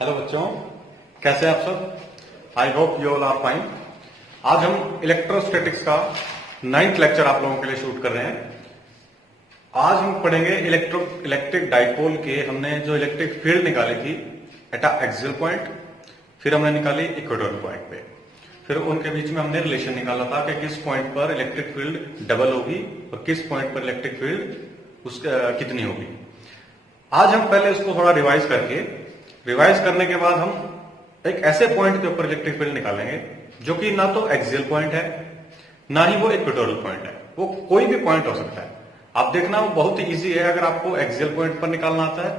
Hello बच्चों, कैसे हैं आप सब। I hope you all are fine. आज हम इलेक्ट्रोस्टैटिक्स का 9th लेक्चर आप लोगों के लिए शूट कर रहे हैं। आज हम पढ़ेंगे इलेक्ट्रिक डाइपोल के हमने जो इलेक्ट्रिक फील्ड निकाली थी एट अ एक्सियल पॉइंट, फिर हमने निकाली इक्वेटोरियल पॉइंट पे, फिर उनके बीच में हमने रिलेशन निकाला था कि किस पॉइंट पर इलेक्ट्रिक फील्ड डबल होगी और किस पॉइंट पर इलेक्ट्रिक फील्ड कितनी होगी। आज हम पहले उसको थोड़ा रिवाइज करने के बाद हम एक ऐसे पॉइंट के ऊपर इलेक्ट्रिक फील्ड निकालेंगे जो कि ना तो एक्सियल पॉइंट है ना ही वो इक्वेटोरियल पॉइंट है, वो कोई भी पॉइंट हो सकता है। आप देखना वो बहुत ही इजी है अगर आपको एक्सियल पॉइंट पर निकालना आता है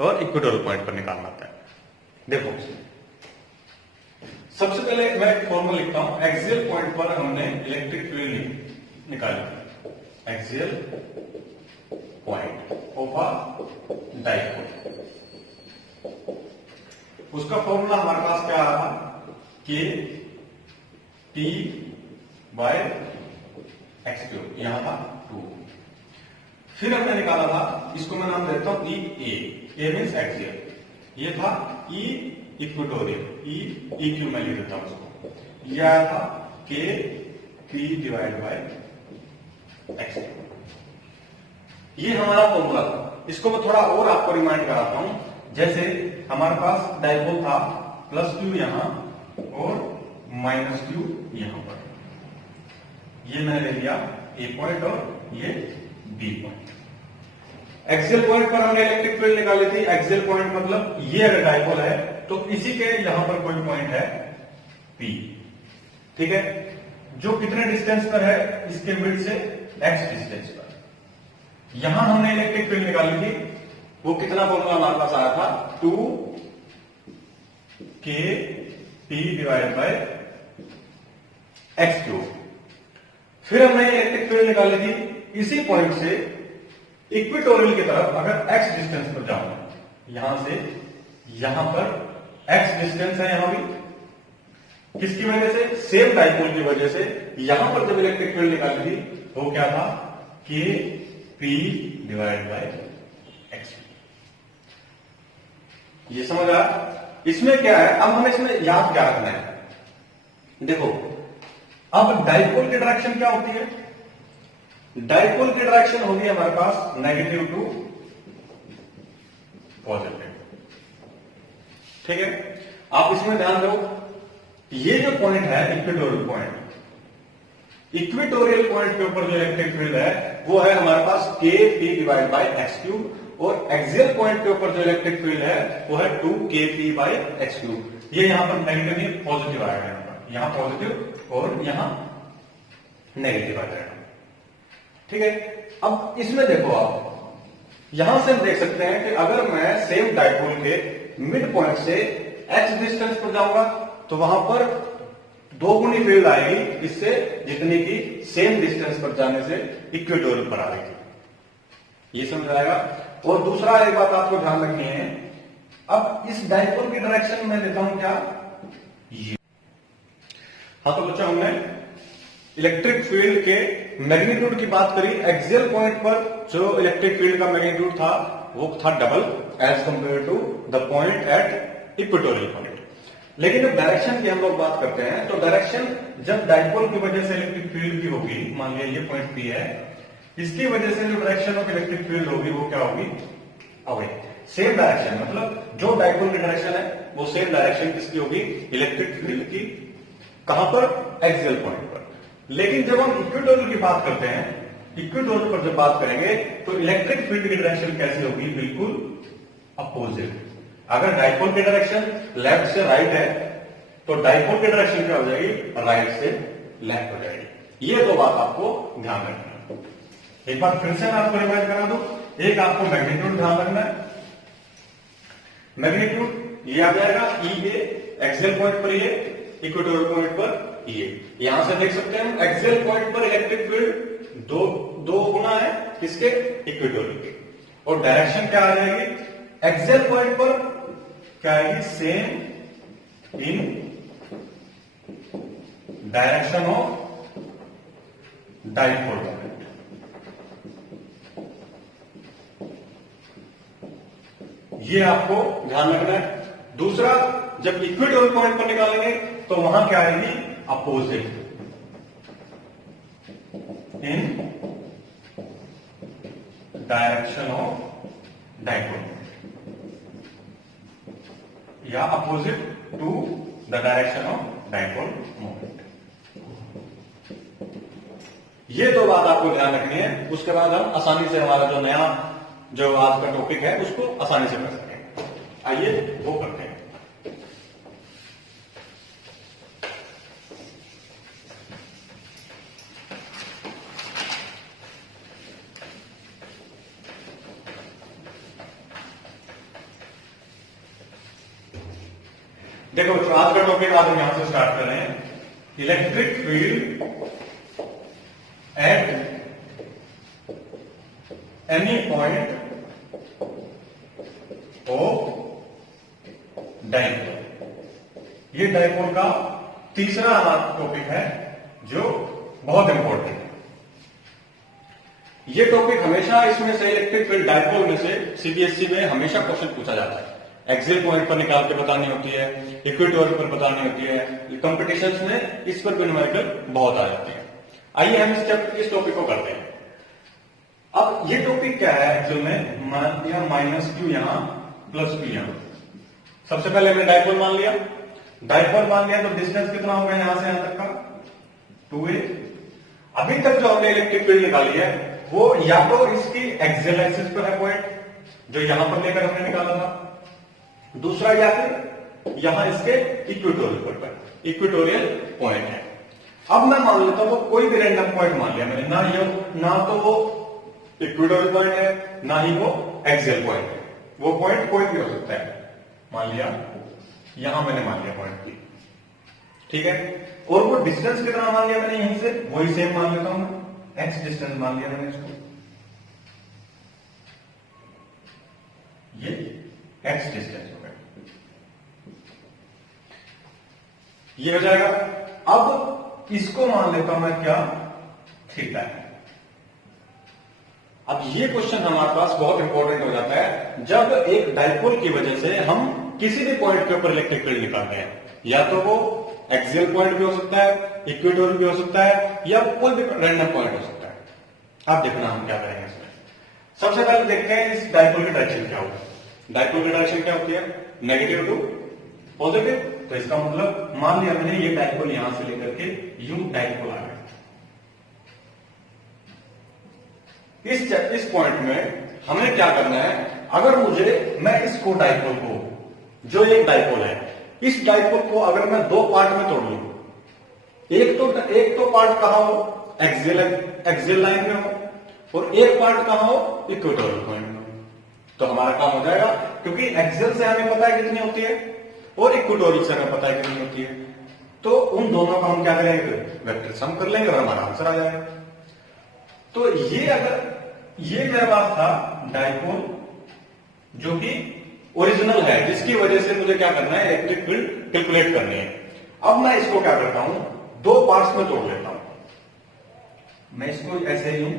और इक्वेटोरियल पॉइंट पर निकालना आता है। देखो, सबसे पहले मैं एक फॉर्मूला लिखता हूं। एक्सियल पॉइंट पर हमने इलेक्ट्रिक फील्ड निकाली, axial point of a dipole. उसका फॉर्मूला हमारे पास क्या आ रहा, के टी बाय एक्स क्यूब, यहां था 2। फिर हमने निकाला था, इसको मैं नाम देता हूं ए मीन्स एक्सियल, ये था ई इक्वेटोरियल, ई क्यू मैं लिख देता हूं उसको। यह आया था के P divide by x cube, ये हमारा फॉर्मूला था। इसको मैं थोड़ा और आपको रिमाइंड कराता हूं। जैसे हमारे पास डाइपोल था +q यहां और -q यहां पर, ये मैंने ले लिया ए पॉइंट और ये बी पॉइंट। एक्सियल पॉइंट पर हमने इलेक्ट्रिक फील्ड निकाली थी। एक्सियल पॉइंट मतलब ये अगर डाइपोल है तो इसी के यहां पर कोई पॉइंट है P, ठीक है, जो कितने डिस्टेंस पर है, इसके मिड से x डिस्टेंस पर। यहां हमने इलेक्ट्रिक फील्ड निकाली थी, वो कितना फॉर्मूला हमारे पास आया था, 2 k t divide by x cube. फिर हमने इलेक्ट्रिक फील्ड निकाली थी इसी पॉइंट से इक्वेटोरियल की तरफ। अगर x डिस्टेंस पर जाऊं, यहां से यहां पर x डिस्टेंस है, यहां भी किसकी वजह से, सेम डाइपोल की वजह से। यहां पर जब इलेक्ट्रिक फील्ड निकाली थी वो क्या था, k p divide by x. ये समझ आ रहा। इसमें क्या है, अब हमें इसमें याद क्या रखना है। देखो, अब डाइपोल की डायरेक्शन क्या होती है, डाइपोल की डायरेक्शन होगी हमारे पास नेगेटिव टू पॉजिटिव, ठीक है। आप इसमें ध्यान दो, ये जो पॉइंट है इक्वेटोरियल पॉइंट, इक्वेटोरियल पॉइंट के ऊपर जो इलेक्ट्रिक फील्ड है वो है हमारे पास के P divide by x cube, और एक्सियल पॉइंट के ऊपर जो इलेक्ट्रिक फील्ड है वो है 2 के पी बाय एक्स क्यूब। ये यहां पर नेगेटिव नहीं पॉजिटिव आएगा, यहां पॉजिटिव और यहां नेगेटिव आ जाएगा, ठीक है। अब इसमें देखो, आप यहां से हम देख सकते हैं कि अगर मैं सेम डाइपोल के मिड पॉइंट से x डिस्टेंस पर जाऊंगा तो वहां पर 2 गुनी फील्ड आएगी इससे, जितनी की सेम डिस्टेंस पर जाने से इक्वेटोरियल पर आ रही थी। ये समझ आएगा। और दूसरा एक बात आपको ध्यान रखनी है, अब इस डाइपोल की डायरेक्शन में देता हूं क्या, ये। हाँ, तो बच्चों हमने इलेक्ट्रिक फील्ड के मैग्नीट्यूड की बात करी। एक्सियल पॉइंट पर जो इलेक्ट्रिक फील्ड का मैग्नीट्यूड था वो था double as compare to the point at equatorial point. लेकिन जब डायरेक्शन की हम लोग बात करते हैं तो डायरेक्शन जब डाइपोल की वजह से इलेक्ट्रिक फील्ड की होगी, मान लिया ये पॉइंट P है, इसकी वजह से जो डायरेक्शन ऑफ इलेक्ट्रिक फील्ड होगी वो क्या होगी, अवे। सेम डायरेक्शन मतलब जो डाइपोल की डायरेक्शन है वो सेम डायरेक्शन किसकी होगी, इलेक्ट्रिक फील्ड की। कहां पर, एक्सियल पॉइंट पर। लेकिन जब हम इक्वेटोरियल की बात करते हैं, इक्वेटोरियल पर जब बात करेंगे तो इलेक्ट्रिक फील्ड की डायरेक्शन कैसी होगी, बिल्कुल अपोजिट। अगर डाइपोल की डायरेक्शन लेफ्ट से राइट है तो डाइपोल की डायरेक्शन क्या हो जाएगी, राइट से लेफ्ट हो जाएगी। ये दो बात आपको ध्यान रखना है। एक बार फिर से मैं आपको रिवाइज करा दूं। एक आपको मैग्नीट्यूड ध्यान रखना है, मैग्नीट्यूड ये आ जाएगा ई ए, एक्सियल पॉइंट पर ये, इक्वेटोरियल पॉइंट पर ये। यहां से देख सकते हैं हम एक्सियल पॉइंट पर इलेक्ट्रिक फील्ड दो गुना है किसके, इक्वेटोरियल के। और डायरेक्शन क्या आ जाएगी, एक्सियल पॉइंट पर क्या आएगी, same in direction of dipole moment. ये आपको ध्यान रखना है। दूसरा, जब इक्वेटोरियल पॉइंट पर निकालेंगे तो वहां क्या आएगी, opposite in direction of dipole या opposite to the direction of dipole moment. ये दो बात आपको ध्यान रखनी है, उसके बाद हम आसानी से हमारा जो नया जो आज का टॉपिक है उसको आसानी से कर सकें। आइए वो करते हैं। देखो, आज का टॉपिक आज हम यहां से स्टार्ट कर रहे हैं, electric field at any point of dipole. ये डाइपोल का तीसरा हमारा टॉपिक है जो बहुत इंपॉर्टेंट है। ये टॉपिक हमेशा इसमें से इलेक्ट्रिक फील्ड डाइपोल में से सीबीएसई में हमेशा क्वेश्चन पूछा जाता है। एक्सियल पॉइंट पर निकाल के बतानी होती है, इक्वेटोरियल पर बतानी होती है, कंपटीशंस में इस पर भी न्यूमेरिकल बहुत आ जाते हैं। आइए हम इस टॉपिक को करते हैं। अब ये टॉपिक क्या है एक्चुअल में, माइनस क्यू यहां प्लस क्यू यहां। सबसे पहले हमने डाइपोल मान लिया, तो डिस्टेंस कितना होगा यहां से यहां तक का 2a। अभी तक जो हमने इलेक्ट्रिक फील्ड निकाली है वो या तो इसकी एक्सियल एक्सिस पर है पॉइंट जो यहां पर लेकर हमने निकाला था, दूसरा या फिर यहां इसके इक्वेटोरियल पॉइंट है। अब मैं मान लेता हूं वो कोई भी रैंडम पॉइंट मान लिया मैंने, ना तो वो इक्वेटोरियल पॉइंट है ना ही वो एक्सियल पॉइंट है, वो पॉइंट कोई भी हो सकता है। मान लिया यहां मैंने मान लिया पॉइंट की, ठीक है। और वो डिस्टेंस कितना मान लिया मैंने यहीं से, वही सेम मान लेता हूं मैं, एक्स डिस्टेंस मान लिया मैंने इसको, ये एक्स डिस्टेंस हो गया, ये हो जाएगा। अब इसको मान लेता हूं मैं क्या, थीटा है। अब ये क्वेश्चन हमारे पास बहुत इंपॉर्टेंट हो जाता है जब एक डाइपोल की वजह से हम किसी भी पॉइंट के ऊपर इलेक्ट्रिक फील्ड निकालते हैं, या तो वो एक्सियल पॉइंट भी हो सकता है, इक्वेटोरियल भी हो सकता है, या कोई भी रैंडम पॉइंट हो सकता है। अब देखना हम क्या करेंगे इसमें। सबसे पहले देखते हैं इस डाइपोल की डायरेक्शन क्या होगी। डाइपोल की डायरेक्शन क्या होती है, नेगेटिव टू पॉजिटिव। तो इसका मतलब मान लिया मैंने ये डाइपोल यहां से लेकर के यूं डाइपोल आ गया। इस पॉइंट में हमें क्या करना है, अगर मैं इसको डाइपोल को, जो एक डाइपोल है, इस डाइपोल को अगर मैं दो पार्ट में तोड़ लूं, एक तो पार्ट कहां हो, एक्सियल लाइन में हो, और एक पार्ट कहां हो, इक्वेटोरियल पॉइंट में, तो हमारा काम हो जाएगा। क्योंकि एक्सियल से हमें पता है कितनी होती है और इक्वेटोरियल से हमें पता है कितनी होती है, तो उन दोनों का हम क्या करेंगे, वेक्टर सम कर लेंगे और हमारा आंसर आ जाएगा। तो ये मेरे पास था डाइपोल जो कि ओरिजिनल है, जिसकी वजह से मुझे क्या करना है, इलेक्ट्रिक फील्ड कैलकुलेट करनी है। अब मैं इसको क्या करता हूं, दो पार्ट्स में तोड़ लेता हूं। मैं इसको ऐसे ही हूं,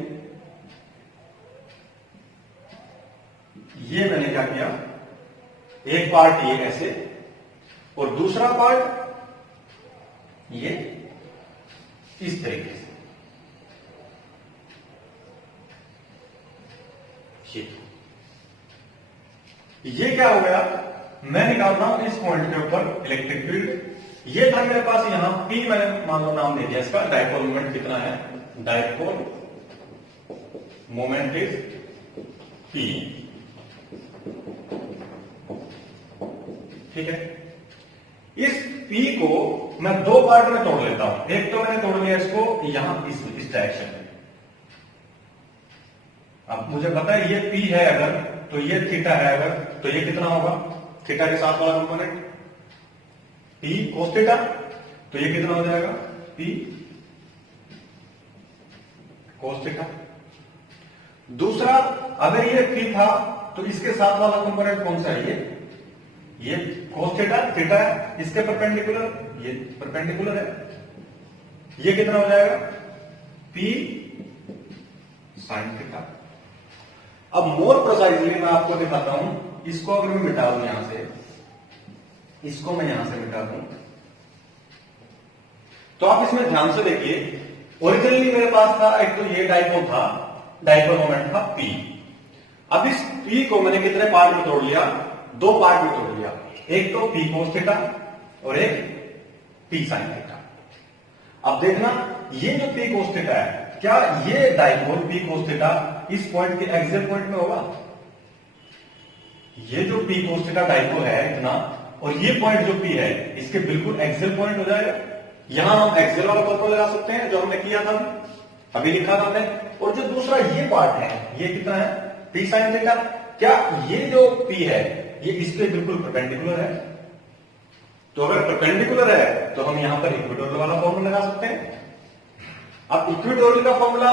ये मैंने क्या किया, एक पार्ट ये ऐसे और दूसरा पार्ट ये इस तरीके से, ये क्या हो गया, मैं निकाल रहा हूं इस पॉइंट के ऊपर इलेक्ट्रिक फील्ड। ये था मेरे पास यहां P, मैंने मान लो नाम दे दिया इसका, डाइपोल मोमेंट कितना है, डाइपोल मोमेंट इज P, ठीक है। इस P को मैं दो पार्ट में तोड़ लेता हूं। एक तो मैंने तोड़ लिया इसको यहां इस डायरेक्शन में। अब मुझे पता है ये P है अगर, तो ये थीटा है अगर, तो ये कितना होगा, थीटा के साथ वाला कंपोनेंट P cos थीटा, तो ये कितना हो जाएगा, P cos थीटा। दूसरा, अगर ये P था तो इसके साथ वाला कंपोनेंट कौन सा है, ये cos थीटा, थीटा है, इसके परपेंडिकुलर, ये परपेंडिकुलर है, ये कितना हो जाएगा, P sin थीटा। अब मोर प्रोसाइजली मैं आपको दिखाता हूं, इसको अगर मैं मिटा दूं यहां से, इसको मैं यहां से मिटा दूं। तो आप इसमें ध्यान से देखिए, ओरिजिनली मेरे पास था एक तो ये डाइपोल था, डाइपोल मोमेंट था P। अब इस P को मैंने कितने पार्ट में तोड़ लिया? दो पार्ट में तोड़ लिया, एक तो P cos थीटा और एक P sin थीटा। अब देखना, ये जो P cos थीटा है, क्या ये डाइपोल P cos थीटा इस पॉइंट के एक्सियल पॉइंट में होगा? ये जो P cos थीटा डाइपोल है इतना, और ये पॉइंट जो P है इसके बिल्कुल एक्सियल पॉइंट हो जाएगा। यहां हम एक्सियल वाला फॉर्मूला लगा सकते हैं जो हमने किया था, अभी लिखा था हमने। और जो दूसरा ये पार्ट है, ये कितना है? P sin theta. क्या ये जो P है ये इसके बिल्कुल परपेंडिकुलर है? तो अगर परपेंडिकुलर है तो हम यहां पर इक्वेटोरियल वाला फॉर्मूला लगा सकते हैं। अब इक्वेटोरियल का फॉर्मूला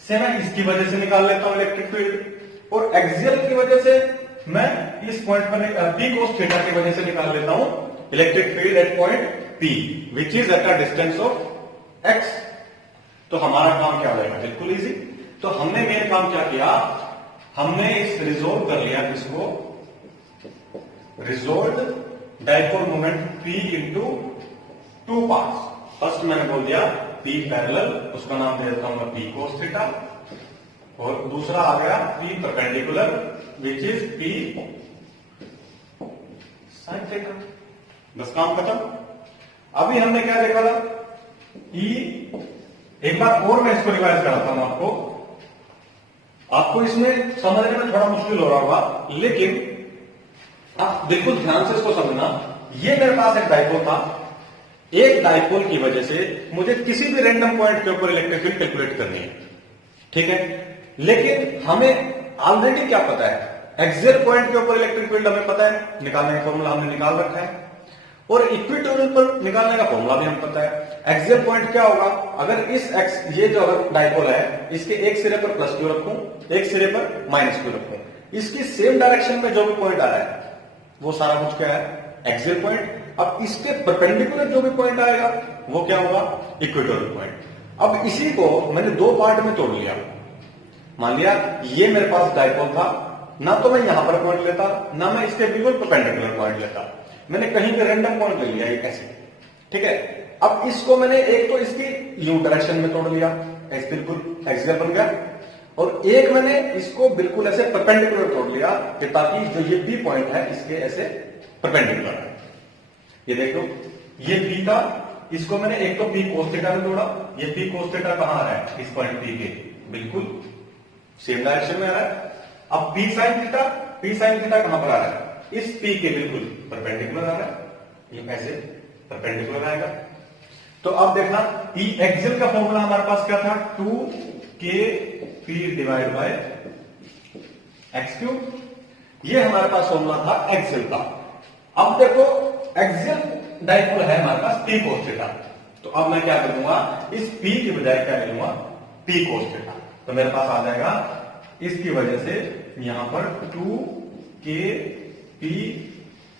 से मैं इसकी वजह से निकाल लेता हूं इलेक्ट्रिक फील्ड, और एक्सियल की वजह से मैं इस पॉइंट पर P cos थीटा की वजह से निकाल लेता हूं electric field at point P which is at a distance of x। तो हमारा काम क्या हो जाएगा? बिल्कुल इजी। तो हमने मेन काम क्या किया? हमने इस रिजोल्व कर लिया, इसको resolve dipole moment P into two parts. First मैंने बोल दिया P पैरेलल, उसका नाम दे देता हूं मैं P cos थीटा, और दूसरा आ गया P perpendicular which is P sin theta. बस काम खत्म। अभी हमने क्या देखा था? एक बार और मैं इसको रिवाइज कराता हूं आपको इसमें समझने में थोड़ा मुश्किल हो रहा होगा, लेकिन आप बिल्कुल ध्यान से इसको समझना। ये मेरे पास एक डाइपोल था, एक डाइपोल की वजह से मुझे किसी भी रैंडम पॉइंट के ऊपर इलेक्ट्रिक फील्ड कैलकुलेट करनी है, ठीक है। लेकिन हमें ऑलरेडी क्या पता है? एक्सियल पॉइंट के ऊपर इलेक्ट्रिक फील्ड हमें पता है, निकालने का फॉर्मूला हमने निकाल रखा है, और इक्वेटोरियल पर निकालने का फॉर्मूला भी हमें पता है। एक्सियल पॉइंट क्या होगा? अगर इस एक्स, ये जो अगर डाइपोल है, इसके एक सिरे पर प्लस क्यू रखूं, एक सिरे पर माइनस क्यू रखूं, इसकी सेम डायरेक्शन में जो भी पॉइंट आ रहा है वो सारा कुछ क्या है? Axial point. अब इसके परपेंडिकुलर जो भी पॉइंट आएगा वो क्या होगा? Equatorial point. अब इसी को मैंने दो पार्ट में तोड़ लिया। मान लिया ये मेरे पास डाइपोल था, ना तो मैं यहां पर पॉइंट लेता, ना मैं इसके बिल्कुल परपेंडिकुलर पॉइंट लेता, मैंने कहीं पे रैंडम पॉइंट ले लिया एक ऐसे, ठीक है। अब इसको मैंने एक तो इसकी यू डायरेक्शन में तोड़ लिया, ऐसे बिल्कुल एक्सियल बन गया, और एक मैंने इसको बिल्कुल ऐसे परपेंडिकुलर तोड़ लिया कि ताकि जो ये P पॉइंट है इसके ऐसे परपेंडिकुलर है। ये देख लो, ये P था, इसको मैंने एक तो P cos थीटा में तोड़ा। ये P cos थीटा कहां आ रहा है? इस पॉइंट P के बिल्कुल सेम डायरेक्शन में आ रहा है। अब P sin थीटा कहां पर आ रहा है? इस P के बिल्कुल परपेंडिकुलर आ रहा है, ये ऐसे परपेंडिकुलर आएगा। तो अब देखना, P एक्सियल का फॉर्मूला हमारे पास क्या था? 2kP divide by x cube. ये हमारे पास फॉर्मूला था एक्सियल का। अब देखो, एक्सियल डाइपोल है हमारे पास P cos थीटा, तो अब मैं क्या करूंगा? इस P की बजाय क्या ले लूंगा? P cos theta. तो मेरे पास आ जाएगा इसकी वजह से यहां पर 2kP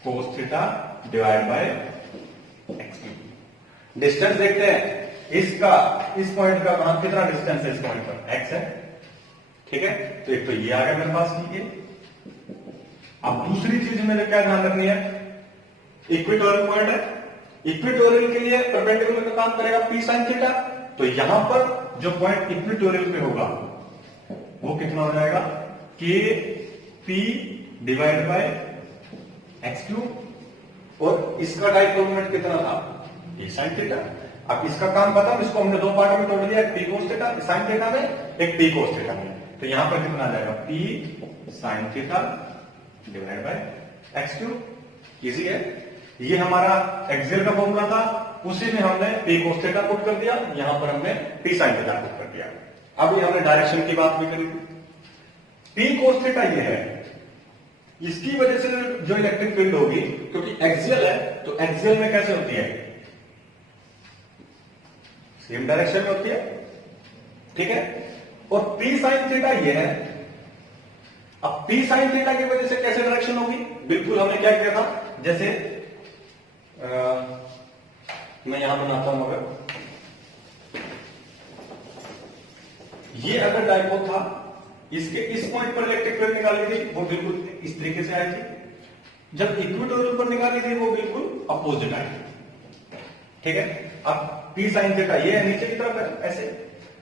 cos theta divide by x cube. Distance देखते हैं इसका, इस पॉइंट का कहां कितना डिस्टेंस है? इस पॉइंट पर x है, ठीक है। तो एक तो ये आ गया मेरे पास ये। अब दूसरी चीज मेरे क्या ध्यान रखनी है? इक्वेटोरियल पॉइंट है, इक्वेटोरियल के लिए परपेंडिकुलर का काम करेगा P sin थीटा। तो यहां पर जो पॉइंट इक्वेटोरियल पे होगा वो कितना हो जाएगा? kP divide by x cube, और इसका डाइपोल मोमेंट कितना था? ये sin थीटा। अब इसका काम खत्म, इसको हमने दो पार्ट में तोड़ दिया, एक P cos theta sin theta में, एक P cos थीटा में। तो यहां पर कितना आ जाएगा? P sin theta divide by x cube. Easy है। ये हमारा एक्सियल का फॉर्मूला था, उसी में हमने P cos थीटा पुट कर दिया, यहां पर हमने P sin थीटा पुट कर दिया। अभी हमने डायरेक्शन की बात भी करी थी। P cos थीटा ये है, इसकी वजह से जो इलेक्ट्रिक फील्ड होगी, क्योंकि एक्सियल है तो एक्सियल में कैसे होती है? सेम डायरेक्शन में होती है, ठीक है। और P sin थीटा ये है। अब P sin थीटा की वजह से कैसे डायरेक्शन होगी? बिल्कुल हमने क्या किया था, जैसे मैं यहां बनाता हूं, अगर ये अगर डाइपोल था, इसके इस पॉइंट पर इलेक्ट्रिक फील्ड निकाली थी, वो बिल्कुल इस तरीके से आई थी। जब इक्वेटोरियल पर निकाली थी वो बिल्कुल अपोजिट आई, ठीक है। अब P sin थीटा ये है नीचे की तरफ है ऐसे,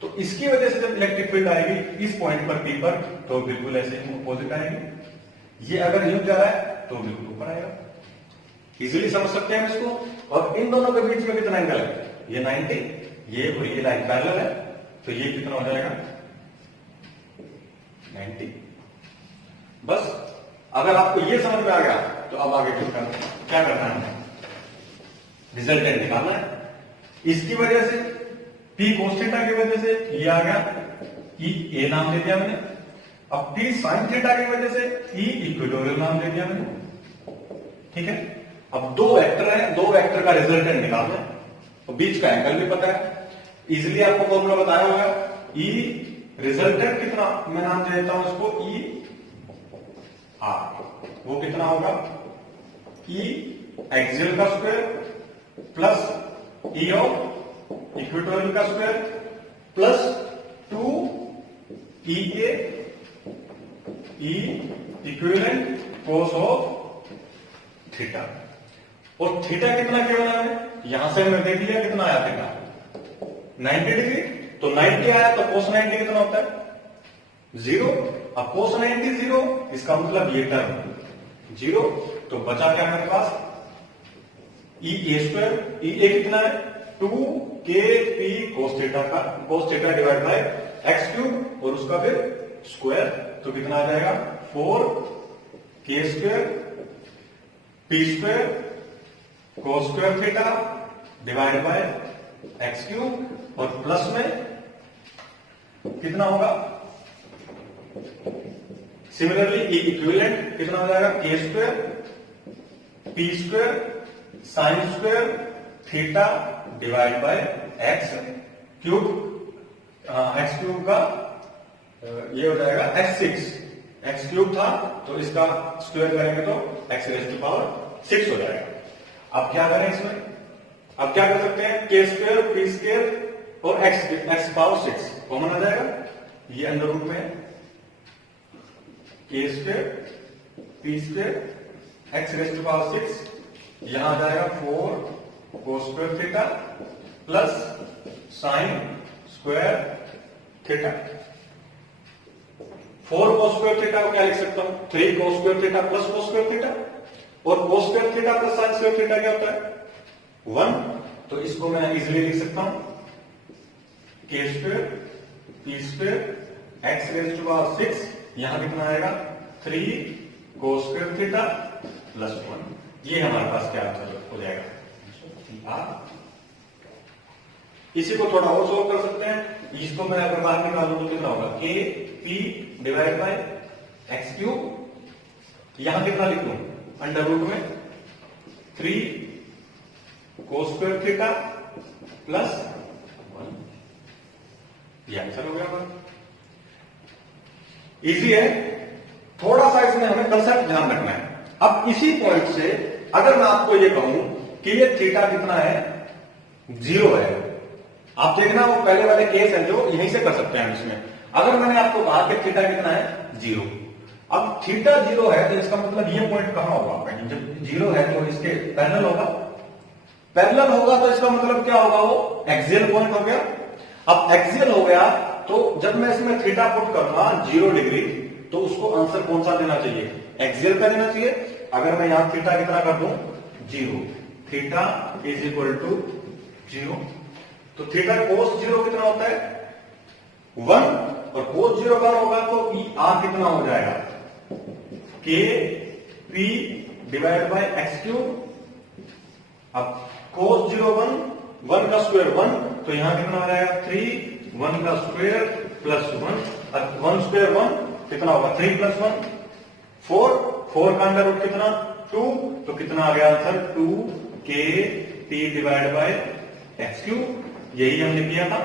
तो इसकी वजह से जब इलेक्ट्रिक फील्ड आएगी इस पॉइंट पर P पर, तो बिल्कुल ऐसे अपोजिट आएगी। ये अगर यूं जा रहा है तो बिल्कुल ऊपर आएगा। इजीली समझ सकते हैं इसको। और इन दोनों के बीच में कितना एंगल है, ये 90, ये और ये लाइन पैरेलल है, तो ये कितना हो जाएगा 90। बस अगर आपको ये समझ में आ गया तो अब आगे क्या करना है, रिजल्टेंट निकालना है। इसकी वजह से P cos थीटा की वजह से ये आ गया, E A नाम दे दिया मैंने। अब P sin थीटा की वजह से E इक्वेटोरियल नाम दे दिया मैंने, ठीक है। अब दो वेक्टर हैं, दो वेक्टर का रिजल्टेंट निकालना है, तो बीच का एंगल भी पता है, इजीली आपको फॉर्मूला बताया हुआ है। E रिजल्टेंट कितना, मैं नाम दे देता हूं इसको E R, वो कितना होगा E एक्सियल का square plus E of equatorial का square plus 2 EA E equivalent cos of theta. और थीटा कितना केवल है, यहां से हमने देख लिया कितना आया थीटा 90 डिग्री, तो 90 आया तो कोस 90 कितना होता है 0। अब कोस 90 0, इसका मतलब ये टर्म 0, तो बचा क्या मेरे पास E A square, E A कितना है 2KP कोस थीटा का, cos theta divide by x cube और उसका फिर स्क्वायर, तो कितना आ जाएगा 4K square P square cos square theta divide by x cube, और प्लस में कितना होगा सिमिलरली E इक्विवेलेंट कितना हो जाएगा K square P square sine square theta divide by x cube, x cube का ये हो जाएगा x क्यूब था, तो इसका स्क्वायर करेंगे तो x रेज़ टू पावर 6 हो जाएगा। अब क्या करें इसमें, अब क्या कर सकते हैं, k स्क्वायर p स्क्वायर और x पावर 6 कॉमन आ जाएगा, ये अंडर रूट में है, k square p square x raise to power 6, यहां आ जाएगा 4 cos square theta plus sine square theta. 4 cos square theta को क्या लिख सकता हूं, 3 cos square theta plus cos square theta, और cos square theta plus sine square theta क्या होता है 1, तो इसको मैं इजीली लिख सकता हूं k square p square x raise to power 6, यहां कितना आएगा 3 कोस स्क्वायर थीटा प्लस 1, ये हमारे पास क्या आंसर हो जाएगा इसी को थोड़ा और सॉल्व कर सकते हैं। इसको मैं अगर बाहर निकालूं तो कितना होगा k p divide by x cube, यहां कितना लिख लूं अंडर रूट में 3 कोस स्क्वायर थीटा प्लस 1, ये आंसर हो गया। इजी है, थोड़ा सा इसमें हमें कंसेप्ट ध्यान रखना है। अब इसी पॉइंट से अगर मैं आपको ये कहूं कि ये थीटा कितना है 0 है, आप देखना वो पहले वाले केस है जो यहीं से कर सकते हैं इसमें। अगर मैंने आपको कहा कि थीटा कितना है 0, अब थीटा 0 है तो इसका मतलब ये पॉइंट कहां होगा, जब 0 है तो इसके पैरेलल होगा, पैरेलल होगा तो इसका मतलब क्या होगा, वो एक्सियल पॉइंट हो गया। अब एक्सियल हो गया तो जब मैं इसमें थीटा पुट करूंगा 0 डिग्री, तो उसको आंसर कौन सा देना चाहिए, एक्सियल का देना चाहिए। अगर मैं यहां थीटा कितना कर दूं 0, थीटा इज इक्वल टू 0, तो थीटा कोस 0 कितना होता है 1, और कोस 0 1 होगा तो ई आर कितना हो जाएगा k p divide by x cube. अब कोस 0 1 का स्क्वायर 1, तो यहां कितना हो जाएगा 3 1 का स्क्वायर प्लस 1, 1 स्क्वायर 1 कितना होगा 3 प्लस 1 4 का अंडर रूट कितना 2, तो कितना आ गया answer 2k p divide by x cube. यही हमने किया था।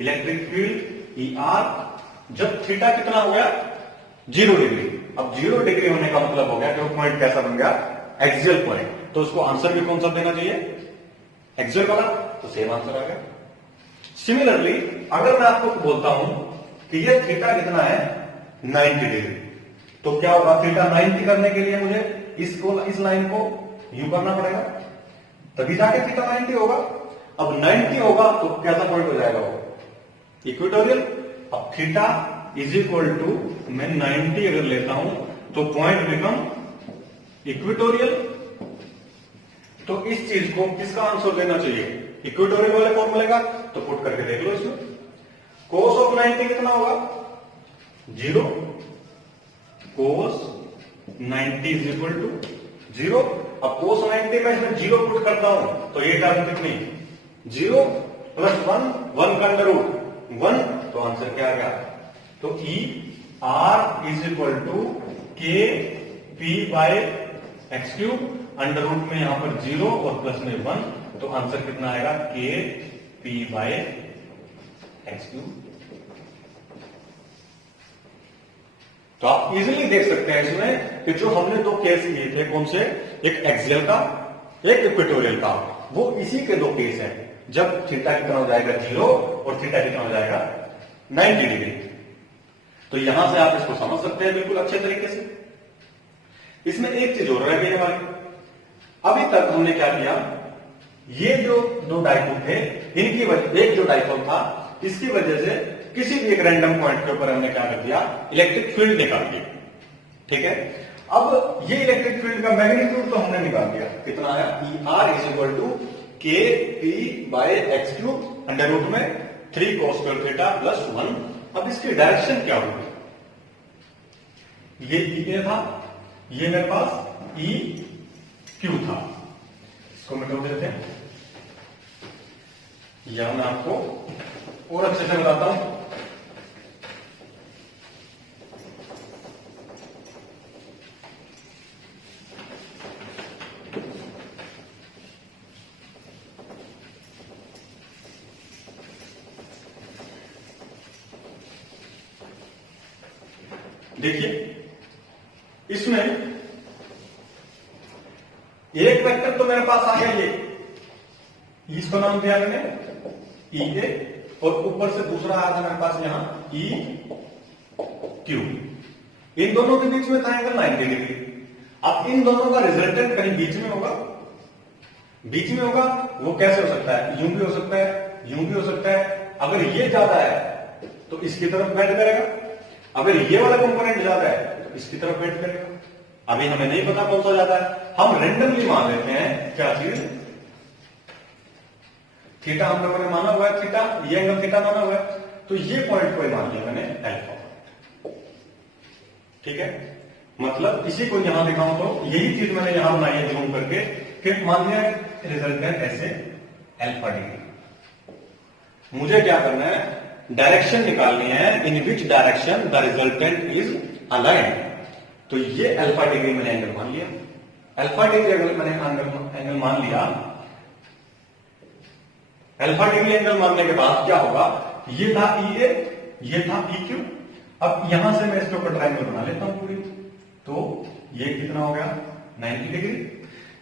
इलेक्ट्रिक फील्ड ई आर जब थीटा कितना हो गया 0 डिग्री, अब 0 डिग्री होने का मतलब हो गया कि वो पॉइंट कैसा बन गया एक्सियल पॉइंट, तो उसको आंसर भी कौन सा देना चाहिए एक्सियल वाला, तो सेम आंसर आ गया। सिमिलरली अगर मैं आपको बोलता हूं कि ये थीटा कितना है 90 डिग्री, तो क्या होगा, थीटा 90 करने के लिए मुझे इस लाइन को यूं करना पड़ेगा, तभी जाके थीटा 90 होगा। अब 90 होगा तो कैसा पॉइंट हो जाएगा वो, इक्वेटोरियल। अब थीटा इज इक्वल टू, मैं 90 अगर लेता हूं तो पॉइंट बिकम इक्वेटोरियल। तो इस चीज को किसका आंसर देना चाहिए, इक्वेटोरियल वाले फॉर्मूले का। तो पुट करके देख लो इसमें, कोस ऑफ 90 कितना होगा, 0। कोस 90 इज इक्वल टू 0। अब कोस 90 में इसमें 0 पुट करता हूं तो ये टर्म कितनी, 0 प्लस 1 का अंडर रूट 1, तो आंसर क्या आ गया। तो e r is equal to k p by x cube, under root में यहां पर 0 और प्लस में 1, तो आंसर कितना आएगा, के पी बाय एक्स क्यूब। तो आप इजीली देख सकते हैं इसमें कि जो हमने दो केस किए थे, कौन से, एक एक्सियल का एक इक्वेटोरियल का, वो इसी के दो केस हैं। जब थीटा कितना हो जाएगा 0 और थीटा कितना हो जाएगा 90 डिग्री। तो यहां से आप इसको समझ सकते हैं बिल्कुल अच्छे तरीके से। इसमें एक चीज और रह गई हमारी, अभी तक हमने क्या किया, ये जो दो डाइपोल थे इनकी वजह, एक जो डाइपोल था इसकी वजह से किसी भी एक रैंडम पॉइंट के ऊपर हमने क्या कर दिया, इलेक्ट्रिक फील्ड निकाल दिया। ठीक है, अब ये इलेक्ट्रिक फील्ड का मैग्नीट्यूड तो हमने निकाल दिया, कितना आया, e r is equal to k p by x cube under root में 3 cos स्क्वायर थीटा प्लस 1। अब इसकी डायरेक्शन क्या होगी, ये ई था, ये मेरे पास ई क्यू था, इसको मिटा देते हैं, यह मैं आपको और अच्छे से बताता हूं। देखिए इसमें एक वेक्टर तो मेरे पास आ गया, ये इसको नाम दिया मैंने ई ए, और ऊपर से दूसरा आया था मेरे पास यहां ई क्यू। इन दोनों के बीच में था एंगल 90 डिग्री। अब इन दोनों का रिजल्टेंट कहीं बीच में होगा, बीच में होगा, वो कैसे हो सकता है, यूं भी हो सकता है, यूं भी हो सकता है। अगर ये ज्यादा है तो इसकी तरफ बेंड करेगा, अगर ये वाला कंपोनेंट ज्यादा है तो इसकी तरफ बेंड करेगा। अभी हमें नहीं पता कौन सा ज्यादा है, हम रेंडमली मान लेते हैं क्या चीज, थीटा हम लोगों ने माना हुआ है, थीटा, ये एंगल थीटा माना हुआ है, तो ये पॉइंट को मान लिया मैंने अल्फा। ठीक है, मतलब इसी को यहां दिखाऊं तो यही चीज मैंने यहां बनाई है जूम करके, कि मान लिया रिजल्टेंट ऐसे अल्फा डिग्री। मुझे क्या करना है, डायरेक्शन निकालनी है, in which direction the resultant is aligned. तो ये अल्फा डिग्री मैंने एंगल मान लिया, अल्फा डिग्री अगर मैंने एंगल मान लिया, अल्फा डिग्री एंगल मानने के बाद क्या होगा, ये था ई ए, ये था ई क्यू। अब यहां से मैं इसके ऊपर ट्रायंगल बना लेता हूं पूरी, तो ये कितना हो गया 90 डिग्री।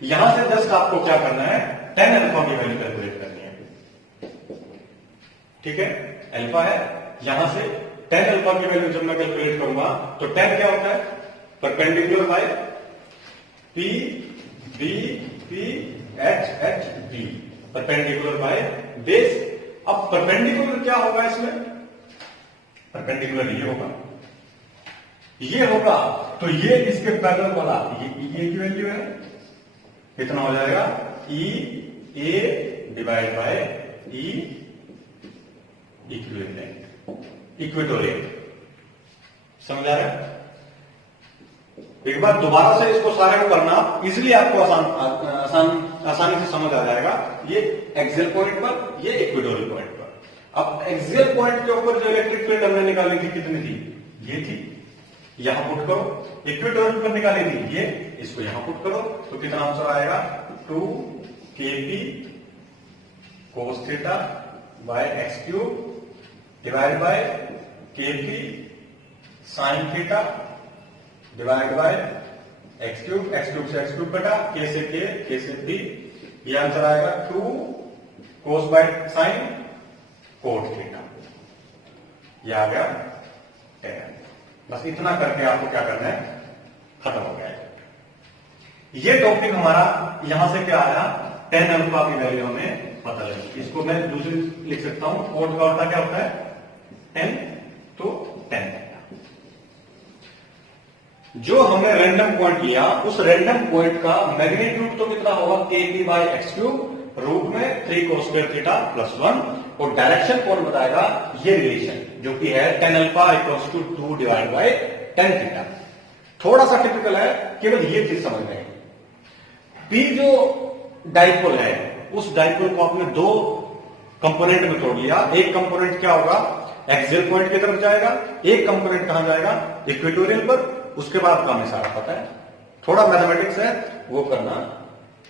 यहां से जस्ट आपको क्या करना है, tan अल्फा की वैल्यू कैलकुलेट करनी है। ठीक है, अल्फा है, यहां से tan अल्फा की वैल्यू जब मैं कैलकुलेट करूंगा तो tan क्या होता है, perpendicular by P B P H H B, perpendicular by base. अब परपेंडिकुलर क्या होगा इसमें, परपेंडिकुलर ये होगा, ये होगा, तो ये इसके पैरेलल वाला ये की वैल्यू है, कितना हो जाएगा, e a divide by e equivalent, equatorial. समझ आ रहा है, एक बार दोबारा से इसको सारे को करना, इजीली आपको आसानी से समझ आ जाएगा। ये एक्सियल पॉइंट पर, ये इक्वेटोरियल पॉइंट पर। अब एक्सियल पॉइंट के ऊपर जो इलेक्ट्रिक फील्ड हमने निकाली थी कितनी थी, ये थी, यहां पुट करो। इक्वेटोरियल पर निकाली थी ये, इसको यहां पुट करो, तो कितना आंसर आएगा, 2 kp cos theta by x cube divide by kp sin theta divide by x cube से एक्स क्यूब कटा, के से पी, ये आंसर आएगा 2 cos by sine cot theta, ये आ गया 10। बस इतना करके आपको क्या करना है, खत्म हो गया। ये टॉपिक हमारा यहां से क्या आया, tan अल्फा की वैल्यू हमें पता लगी। इसको मैं दूसरी लिख सकता हूं, कोड का अर्थ क्या होता है, tan तो tan। जो हमने रैंडम पॉइंट लिया, उस रैंडम पॉइंट का मैग्नीट्यूड तो कितना होगा, kp by x cube, root में 3 cos स्क्वायर थीटा प्लस 1, और डायरेक्शन कौन बताएगा, ये रिलेशन जो कि है tan alpha equals to 2 divide by tan theta. थोड़ा सा टिपिकल है, केवल ये चीज समझ में। P जो डाइपोल है, उस डाइपोल को आपने दो कंपोनेंट में तोड़ लिया। एक कंपोनेंट क्या होगा, एक्सियल पॉइंट की तरफ जाएगा, एक कंपोनेंट कहां जाएगा, इक्वेटोरियल पर। उसके बाद काम सारा पता है, थोड़ा मैथमेटिक्स है वो करना।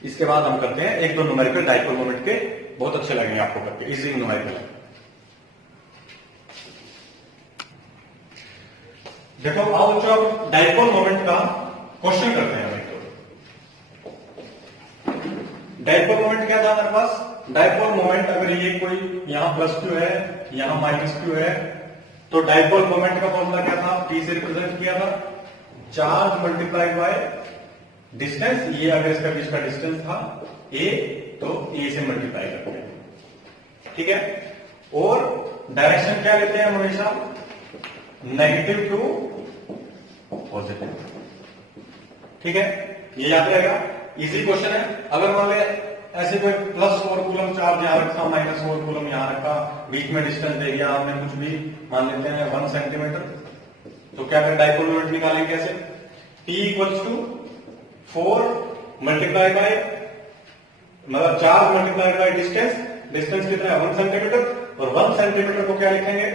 इसके बाद हम करते हैं एक दो न्यूमेरिकल डाइपोल मोमेंट के, बहुत अच्छे लगेंगे आपको करके, इजी न्यूमेरिकल। देखो आओ बच्चों, अब डाइपोल मोमेंट का क्वेश्चन करते हैं। डाइपोल मोमेंट क्या था हमारे पास, डाइपोल मोमेंट अगर ये कोई यहां प्लस क्यू है, यहां माइनस क्यू है, तो डाइपोल मोमेंट का फॉर्मूला क्या था, P से रिप्रेजेंट किया था चार्ज मल्टीप्लाइड बाय डिस्टेंस। ये अगर इसका बीच का डिस्टेंस था a, तो a से मल्टीप्लाई करते हैं, ठीक है। और डायरेक्शन क्या लेते हैं हमेशा, नेगेटिव टू पॉजिटिव, ठीक है। ये याद रहेगा, इजी क्वेश्चन है। अगर मान ले ऐसे कोई प्लस 4 कूलम चार्ज यहां रखा, माइनस 4 कूलम यहां रखा, बीच में डिस्टेंस दे दिया आपने कुछ भी, मान लेते हैं 1 सेंटीमीटर, तो क्या करें, डाइपोल मोमेंट निकालेंगे कैसे, P equals to 4 multiply by, मतलब charge multiply by distance. Distance कितना है 1 सेंटीमीटर, और 1 सेंटीमीटर को क्या लिखेंगे,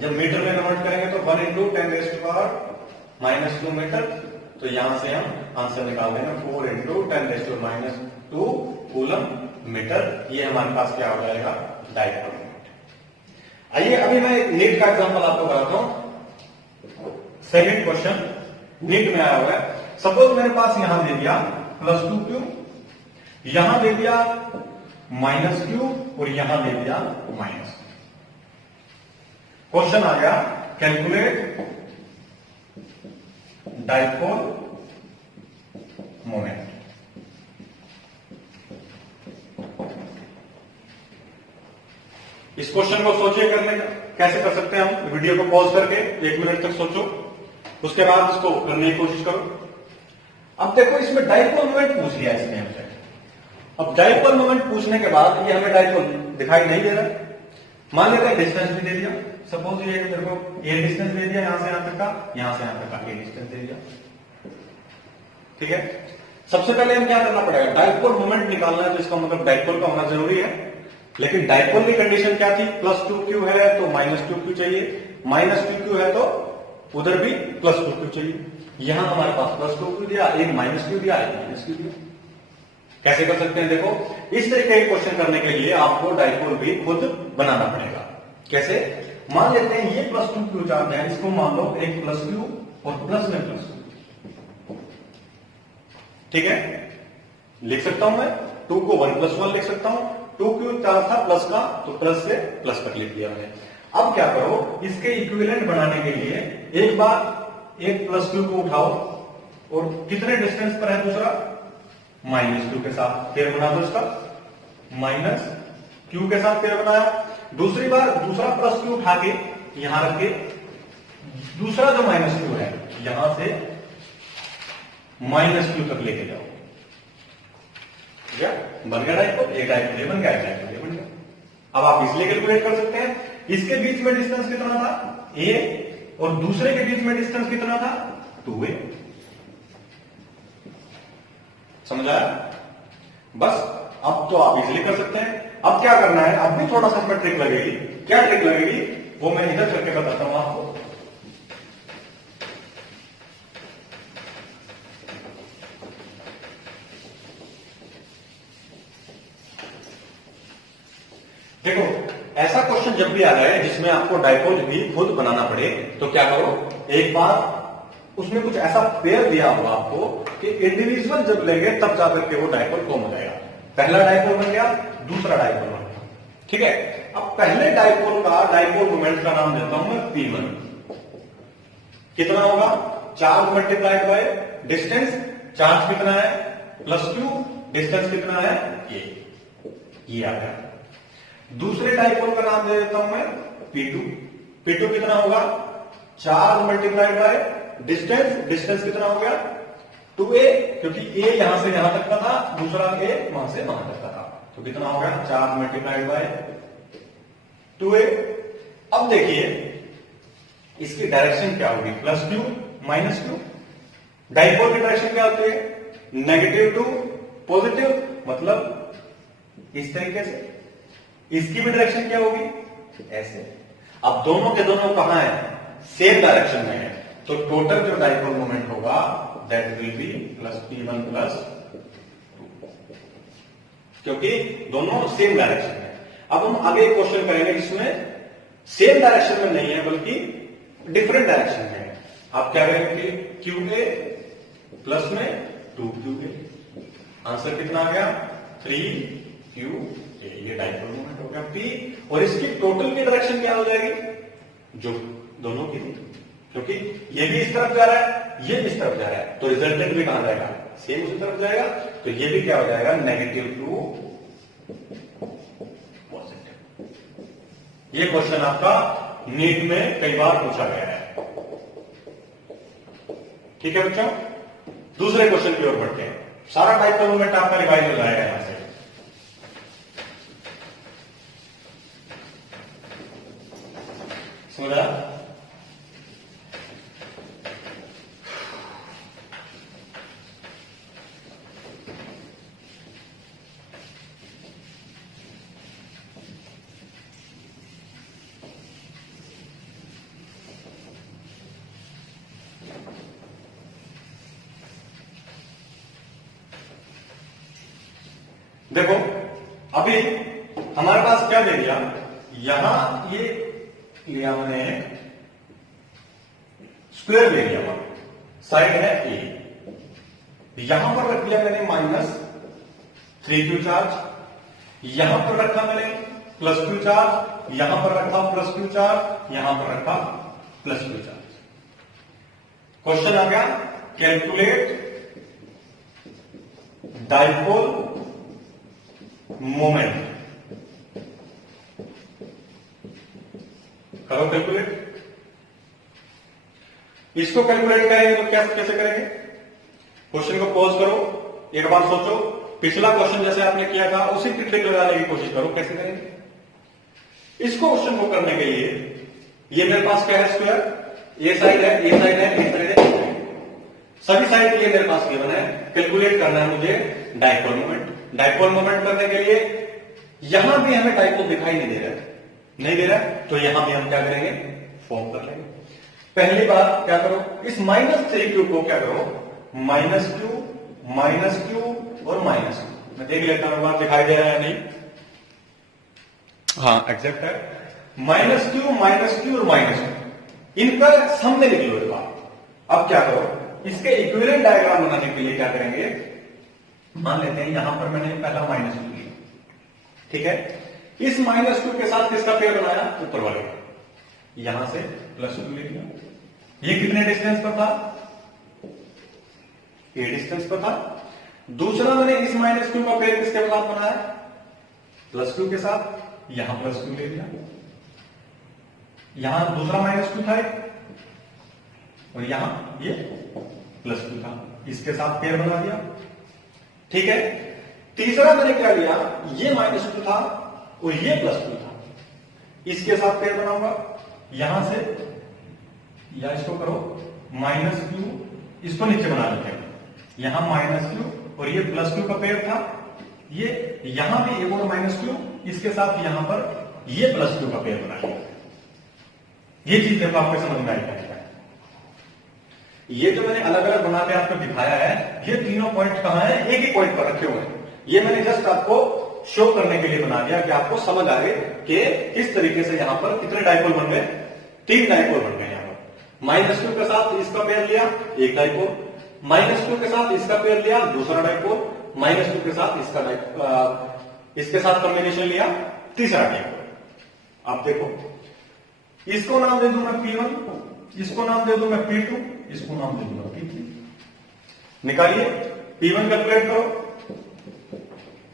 जब मीटर में कन्वर्ट करेंगे तो 1 इंटू 10⁻⁻2 मीटर। तो यहां से हम आंसर निकाल देंगे 4 इंटू 10⁻⁻2 कूलम मीटर। ये हमारे पास क्या हो जाएगा, डाइपोल मोमेंट। आइए अभी मैं एक नीट का एग्जांपल आपको बताता हूं। सेकंड क्वेश्चन नीट में आया हुआ है। सपोज मेरे पास यहां दे दिया +2q, यहां दे दिया -q, और यहां दे दिया माइनस। क्वेश्चन आ गया, कैलकुलेट डाइपोल मोमेंट। इस क्वेश्चन को सोचिए, करने का कैसे कर सकते हैं हम, वीडियो को पॉज करके 1 मिनट तक सोचो, उसके बाद इसको करने की कोशिश करो। अब देखो इसमें डाइपोल मोमेंट पूछ लिया इसने हमसे। अब डाइपोल मोमेंट पूछने के बाद ये हमें डाइपोल दिखाई नहीं दे रहा, मान लेते हैं डिस्टेंस भी दे दिया। सपोज ये मेरे को ये डिस्टेंस दे दिया, यहां से यहां तक का, यहां से यहां तक का ये डिस्टेंस दे दिया, ठीक है। सबसे पहले हम क्या करना पड़ेगा, डाइपोल मोमेंट निकालना है, तो इसका मतलब डाइपोल का होना जरूरी है। लेकिन डाइपोल की कंडीशन क्या थी, +2q है तो -2q चाहिए, -2q है तो उधर भी +2q चाहिए। यहां हमारे पास +2q दिया, एक -q दिया, एक -q दिया। कैसे कर सकते हैं, देखो इस तरीके के क्वेश्चन करने के लिए आपको डाइपोल भी खुद बनाना पड़ेगा। कैसे, मान लेते हैं ये +2q चार्ज है, इसको मान लो एक +q और प्लस में +q, ठीक है। लिख सकता हूं मैं 2 को 1+1 लिख सकता हूं, 2q चार्ज था प्लस का, तो प्लस से प्लस तक लिख दिया मैंने। अब क्या करो, इसके इक्विवेलेंट बनाने के लिए एक बार एक +q को उठाओ, और कितने डिस्टेंस पर है दूसरा, -q के साथ पेयर बना दो इसका, -q के साथ पेयर बनाया। दूसरी बार दूसरा +q उठा के यहां रख के, दूसरा जो -q है यहां से -q तक लेके जाओ, बन गया डाइपोल। एक डाइपोल ये बन गया, एक डाइपोल ये बन गया। अब आप इसलिए कैलकुलेट कर सकते हैं, इसके बीच में डिस्टेंस कितना था a, और दूसरे के बीच में डिस्टेंस कितना था 2a। समझ आया, बस अब तो आप इजीली कर सकते हैं। अब क्या करना है, अब भी थोड़ा सा इसमें ट्रिक लगेगी। क्या ट्रिक लगेगी वो मैं इधर करके बताता हूं आपको। देखो ऐसा क्वेश्चन जब भी आ रहा है जिसमें आपको डाइपोल भी खुद बनाना पड़े, तो क्या करो, एक बार उसमें कुछ ऐसा पेयर दिया होगा आपको कि इंडिविजुअल जब लेंगे तब जाकर के वो डाइपोल फॉर्म हो जाएगा। पहला डाइपोल बन गया, दूसरा डाइपोल बन गया, ठीक है। अब पहले डाइपोल का डाइपोल मोमेंट का नाम देता हूं मैं P1। कितना होगा, charge multiplied by distance, charge कितना है +q, डिस्टेंस कितना है ये आ गया। दूसरे डाइपोल का नाम दे देता हूं मैं P2। P2 कितना होगा, charge multiplied by distance, distance कितना हो गया 2a, क्योंकि a यहां से यहां तक का था, दूसरा a वहां से वहां तक का था, तो कितना हो गया चार्ज मल्टीप्लाइड बाय 2a। अब देखिए इसकी डायरेक्शन क्या होगी, +q -q। डाइपोल की डायरेक्शन क्या होती है, नेगेटिव टू पॉजिटिव, मतलब इस तरीके से। इसकी भी डायरेक्शन क्या होगी, ऐसे। अब दोनों के दोनों कहां है, सेम डायरेक्शन में है, तो टोटल जो डाइपोल मोमेंट होगा दैट विल बी +P1 +2, क्योंकि दोनों सेम डायरेक्शन में। अब हम आगे एक क्वेश्चन करेंगे, इसमें सेम डायरेक्शन में नहीं है बल्कि डिफरेंट डायरेक्शन में है। आप क्या करेंगे, QA प्लस में 2QA, आंसर कितना आ गया 3QA। ये डाइपोल मोमेंट हो गया P, और इसकी टोटल की डायरेक्शन क्या हो जाएगी, जो दोनों की थी, क्योंकि ये भी इस तरफ जा रहा है, ये भी इस तरफ जा रहा है, तो रिजल्टेंट भी कहां जाएगा, सेम उसी तरफ जाएगा, तो ये भी क्या हो जाएगा नेगेटिव टू पॉजिटिव। ये क्वेश्चन आपका नीट में कई बार पूछा गया है। ठीक है बच्चों, दूसरे क्वेश्चन की ओर बढ़ते हैं। सारा डाइपोल मोमेंट आपका रिवाइज हो जाएगा यहां से। समझा, देखो अभी हमारे पास क्या दे दिया, यहां ये लिया मैंने स्क्वायर दे दिया, साइड है ए, यहां पर रख दिया मैंने -3q चार्ज, यहां पर रखा मैंने +q चार्ज, यहां पर रखा +q चार्ज, यहां पर रखा +q चार्ज। क्वेश्चन आ गया, कैलकुलेट डाइपोल मोमेंट। करो कैलकुलेट। इसको कैलकुलेट करेंगे तो कैसे करेंगे, क्वेश्चन को पॉज करो, एक बार सोचो, पिछला क्वेश्चन जैसे आपने किया था उसी ट्रिक लगाने की कोशिश करो, कैसे करेंगे। इसको क्वेश्चन को करने के लिए ये मेरे पास क्या है, स्क्वायर, ये साइड है, ये साइड है, ये साइड है, सभी साइड ये मेरे पास गिवन है। कैलकुलेट करना है मुझे डाइपोल मोमेंट। डाइपोल मोमेंट करने के लिए यहां भी हमें डाइपोल दिखाई नहीं दे रहा है, तो यहां भी हम क्या करेंगे, फॉर्म कर लेंगे। पहली बात क्या करो, इस -3q को क्या करो, -q और -q। मैं देख लेता हूं बात दिखाई दे रहा है नहीं, हाँ एग्जैक्ट है, -q और -q, इनका सम में लिख लो एक बार। अब क्या करो, इसके इक्विवेलेंट डायग्राम बनाने के लिए क्या करेंगे, मान लेते हैं यहां पर मैंने पहला -q लिया, ठीक है, इस -q के साथ किसका पेयर बनाया, ऊपर वाले, यहां से +2 ले लिया। ये कितने डिस्टेंस पर था, a डिस्टेंस पर था। दूसरा मैंने इस -q का पेयर किसके साथ बनाया, +q के साथ, यहां +q ले लिया, यहां दूसरा -q था और यहां ये +2 था, इसके साथ पेयर बना दिया, ठीक है। तीसरा मैंने क्या लिया, ये -2 था और ये +2 था, इसके साथ पेयर बनाऊंगा, यहां से या इसको करो -q, इसको नीचे बना लेते हैं, यहां -q और ये +2 का पेयर था, ये यहां भी एक और -q, इसके साथ यहां पर ये +2 का पेयर बना लिया। ये चीज देखो आपको समझ में आएगा। ये जो मैंने अलग अलग बना के आपको दिखाया है, ये तीनों पॉइंट कहां है, एक ही पॉइंट पर रखे हुए हैं। ये मैंने जस्ट आपको शो करने के लिए बना दिया कि आपको समझ आ गए कि किस तरीके से यहां पर कितने डाइपोल बन गए, 3 डाइपोल बन गए। यहां पर -2 के साथ इसका पेयर लिया, एक डाइपोल, -2 के साथ इसका पेयर लिया, दूसरा डाइपोल, -2 के साथ इसके साथ कॉम्बिनेशन लिया, तीसरा डाइपोल। आप देखो, इसको नाम दे दूं मैं P1, इसको नाम दे दूं मैं P2, इसको नाम दे दूंगा P3। निकालिए, P1 कैलकुलेट करो,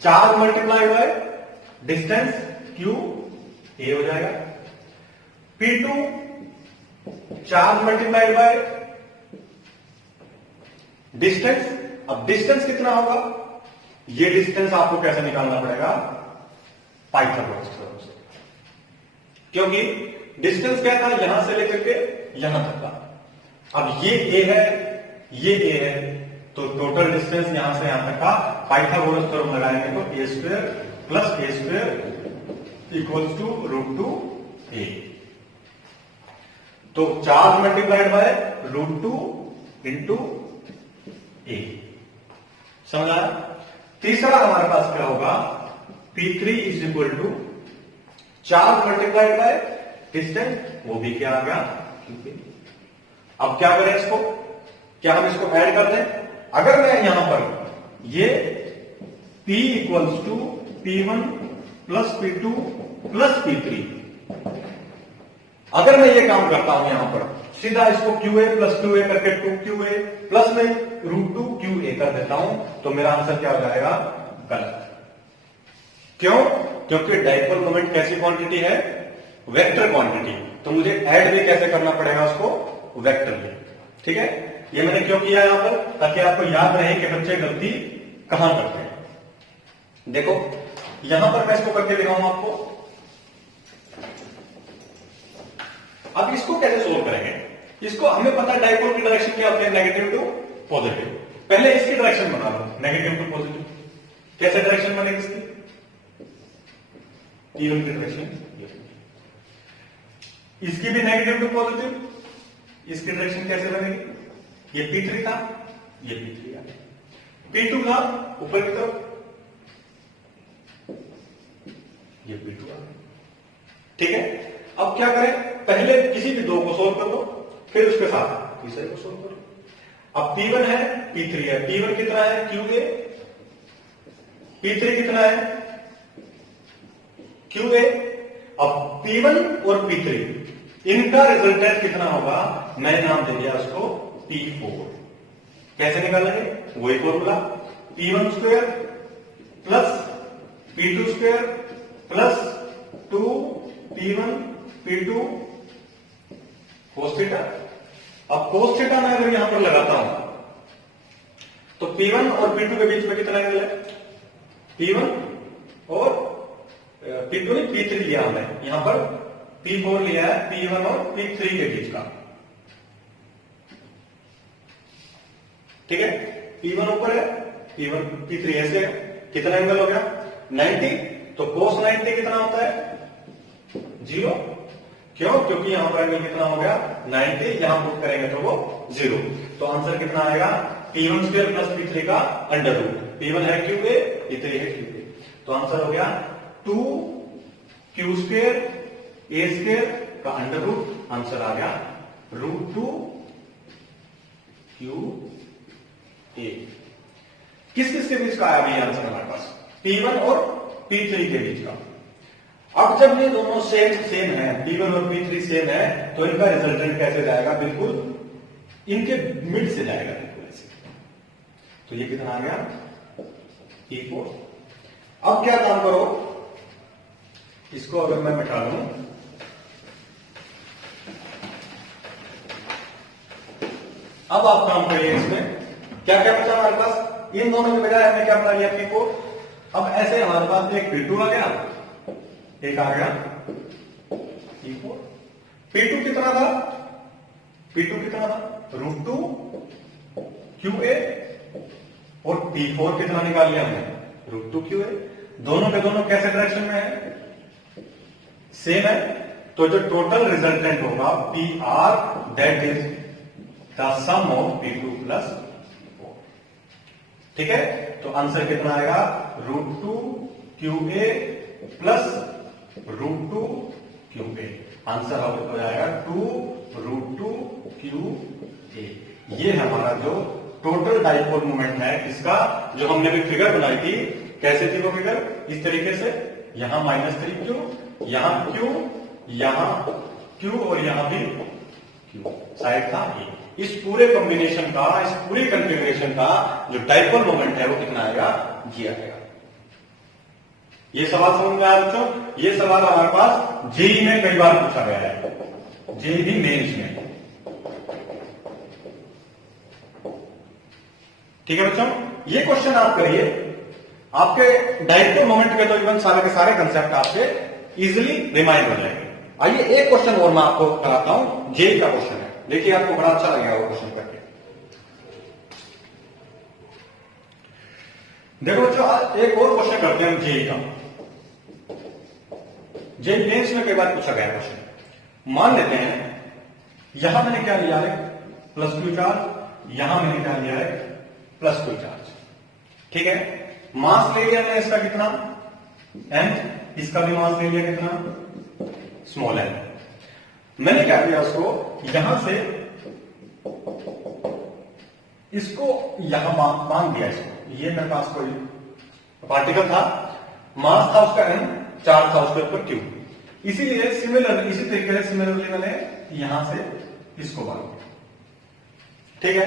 charge multiply by distance Q A हो जाएगा। P2 charge multiply by distance. अब डिस्टेंस कितना होगा, ये डिस्टेंस आपको कैसे निकालना पड़ेगा, पाइथागोरस थ्योरम से, क्योंकि डिस्टेंस क्या था, यहां से लेकर के यहां तक का। अब ये A है, ये A है, तो टोटल डिस्टेंस यहां से यहां तक का पाइथागोरस थ्योरम लगाएंगे तो a square plus a square equals to √2a। तो charge multiplied by √2 into a। समझ आया। तीसरा हमारे पास क्या होगा, P3 is equal to charge multiplied by distance, वो भी क्या आ गया QP। अब क्या करें इसको, क्या हम इसको ऐड कर दें। अगर मैं यहां पर ये P equals to P1 plus P2 plus P3, अगर मैं ये काम करता हूं यहां पर सीधा इसको QA प्लस QA करके 2QA प्लस में √2QA कर देता हूं, तो मेरा आंसर क्या हो जाएगा, गलत। क्यों, क्योंकि डाइपोल मोमेंट कैसी क्वांटिटी है, वेक्टर क्वांटिटी, तो मुझे ऐड भी कैसे करना पड़ेगा उसको, वेक्टर भी। ठीक है, ये मैंने क्यों किया यहां पर, ताकि आपको याद रहे कि बच्चे गलती कहां करते हैं। देखो यहां पर मैं इसको करके दिखाऊंगा आपको। अब इसको कैसे सोल्व करेंगे, इसको हमें पता है डाइपोल की डायरेक्शन क्या होती है, नेगेटिव टू पॉजिटिव। पहले इसकी डायरेक्शन बना लो, नेगेटिव टू पॉजिटिव। कैसे डायरेक्शन बनेगी इसकी, P1 की डायरेक्शन, इसकी भी नेगेटिव टू पॉजिटिव, इसकी डायरेक्शन कैसे बनेगी, ये P3 था, ये P3 आ, P2 था ऊपर की तरफ, ये P2 आ। ठीक है, अब क्या करें, पहले किसी भी दो को सोल्व कर लो, फिर उसके साथ तीसरे को सोल्व करो। अब P1 है, P3 है, P1 कितना है QA, P3 कितना है QA। अब P1 और P3 इनका रिजल्टेंट कितना होगा, मैं नाम दे दिया उसको P4। कैसे निकालेंगे, वही formula, P1 square plus P2 square plus 2P1 P2 cos theta. अब cos थीटा मैं अगर यहां पर लगाता हूं तो P1 और P2 के बीच में कितना एंगल है, P1 और P2 नहीं P3 लिया हमने, यहां पर P4 लिया है, P1 और P3 के बीच का। ठीक है, P1 ऊपर है, P1 P3 ऐसे है, कितना एंगल हो गया 90। तो cos 90 कितना होता है 0। क्यों, क्योंकि यहां पर एंगल कितना हो गया 90, यहां पुट करेंगे तो वो 0। तो आंसर कितना आएगा, P1 स्क्वायर प्लस P3 का अंडर रूट। P1 है QA, P3 है QA, तो आंसर हो गया 2Q स्क्वायर A स्क्वायर का अंडर रूट, आंसर आ गया √2QA। किस किस के बीच का आया भी आंसर हमारे पास, P1 और P3 के बीच का। अब जब ये दोनों सेम है, P1 और P3 सेम है, तो इनका रिजल्टेंट कैसे जाएगा, बिल्कुल इनके मिड से जाएगा, बिल्कुल ऐसे। तो ये कितना आ गया P4। अब क्या काम करो, इसको अगर मैं मिटा लूं, अब आप काम करिए, इसमें क्या क्या बचा हमारे पास, इन दोनों के बजाय हमने क्या बना लिया P4। अब ऐसे हमारे पास एक P2 आ गया, एक आ गया P4। P2 कितना था, P2 कितना था √2QA, और P4 कितना निकाल लिया हमने √2QA। दोनों के दोनों कैसे डायरेक्शन में है, सेम है, तो जो टोटल रिजल्टेंट होगा PR, that is the sum of P2 plus P4। ठीक है, तो आंसर कितना आएगा √2QA प्लस √2QA। आंसर हो जाएगा 2√2QA। ये हमारा जो टोटल डाइपोल मोमेंट है इसका, जो हमने भी फिगर बनाई थी, कैसे थी वो फिगर, इस तरीके से, यहां -3Q, यहां Q, यहां Q और यहां भी Q, साइड था A। इस पूरे कॉम्बिनेशन का, इस पूरी कंफिग्रेशन का जो डाइपोल मोमेंट है वो कितना आएगा, जी आएगा। ये सवाल समझ में आया बच्चों? ये सवाल हमारे पास जेई में कई बार पूछा गया है, जेई मेंस में। ठीक है बच्चों, ये क्वेश्चन आप करिए, आपके डाइपोल मोमेंट के तो इवन सारे के सारे कंसेप्ट आपसे इजीली रिमाइंड हो जाएंगे। आइए एक क्वेश्चन और मैं आपको कराता हूं, जेई का क्वेश्चन है, देखिए आपको बड़ा अच्छा लगेगा वो क्वेश्चन करके। देखो बच्चों, एक और क्वेश्चन करते हैं हम जेई का। जेई मेंस में कई बार पूछा गया क्वेश्चन। मान लेते हैं यहां मैंने क्या लिया है, +q चार्ज, यहां मैंने क्या लिया है, +q चार्ज। ठीक है, मास ले लिया मैंने इसका कितना, m, इसका भी मास ले लिया कितना, स्मॉल m। मैंने क्या किया, उसको यहां से इसको यहां मान दिया, इसको ये मेरे पास कोई पार्टिकल था, मास था उसका m, चार्ज था उसके ऊपर q। इसीलिए सिमिलर, इसी तरीके से सिमिलरली मैंने यहां से इसको मान दिया। ठीक है,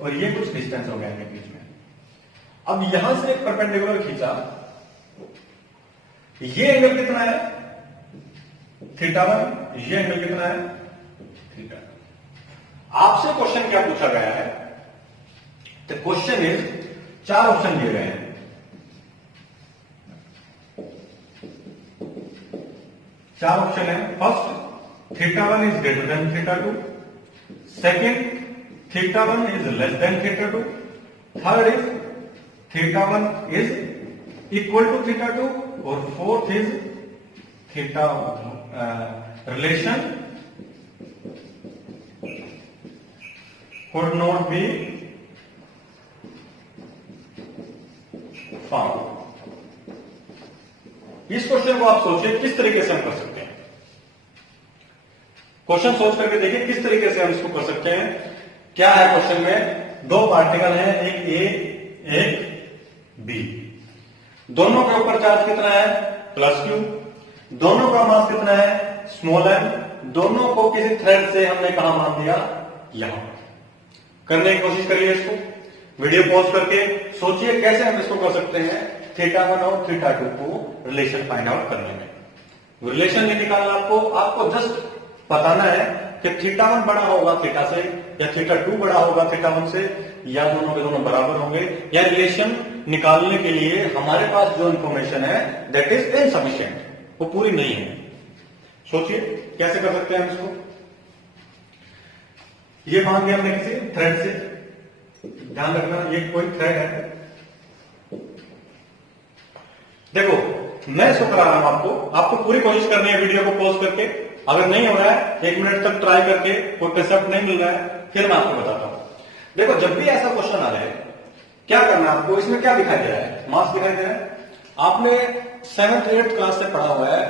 और ये कुछ डिस्टेंस हो गया इनके बीच में। अब यहां से एक परपेंडिकुलर खींचा, ये एंगल कितना है, θ1, ये एंगल कितना है, θ। आपसे क्वेश्चन क्या पूछा गया है, द क्वेश्चन इज, 4 ऑप्शन दिए गए हैं। चार ऑप्शन है। First, θ1 is greater than θ2, second θ1 is less than θ2, third is θ1 is equal to θ2, और fourth is theta relation could not be found। इस क्वेश्चन को आप सोचिए किस तरीके से हम कर सकते हैं, क्वेश्चन सोच करके देखिए किस तरीके से हम इसको कर सकते हैं। क्या है क्वेश्चन में, 2 पार्टिकल हैं, एक ए एक बी, दोनों के ऊपर चार्ज कितना है, +q, दोनों का मास कितना है, स्मॉल m, दोनों को किसी थ्रेड से हमने कहां मान दिया, यहां। करने की कोशिश करिए इसको, वीडियो पॉज करके सोचिए कैसे हम इसको कर सकते हैं, θ1 और θ2 को रिलेशन फाइंड आउट करने में। रिलेशन नहीं निकालना आपको जस्ट बताना है कि θ1 बड़ा होगा θ से, या θ2 बड़ा होगा θ1 से, या दोनों के दोनों बराबर होंगे, या रिलेशन निकालने के लिए हमारे पास जो इंफॉर्मेशन है दैट इज इनसफिशिएंट, वो पूरी नहीं है। सोचिए कैसे कर सकते हैं हम इसको। ये मान लिया हमने किसी थ्रेड से, ध्यान रखना ये कोई थ्रेड है। देखो मैं इसको करा रहा हूं, आपको पूरी कोशिश करनी है वीडियो को पॉज करके। अगर नहीं हो रहा है 1 मिनट तक ट्राई करके, कोई कंसेप्ट नहीं मिल रहा है, फिर मैं आपको बताता हूं। देखो जब भी ऐसा क्वेश्चन आ जाए क्या करना है आपको, इसमें क्या दिखाई दे रहा है, मास दिखाई दे रहा है। आपने 7th 8th क्लास से पढ़ा हुआ है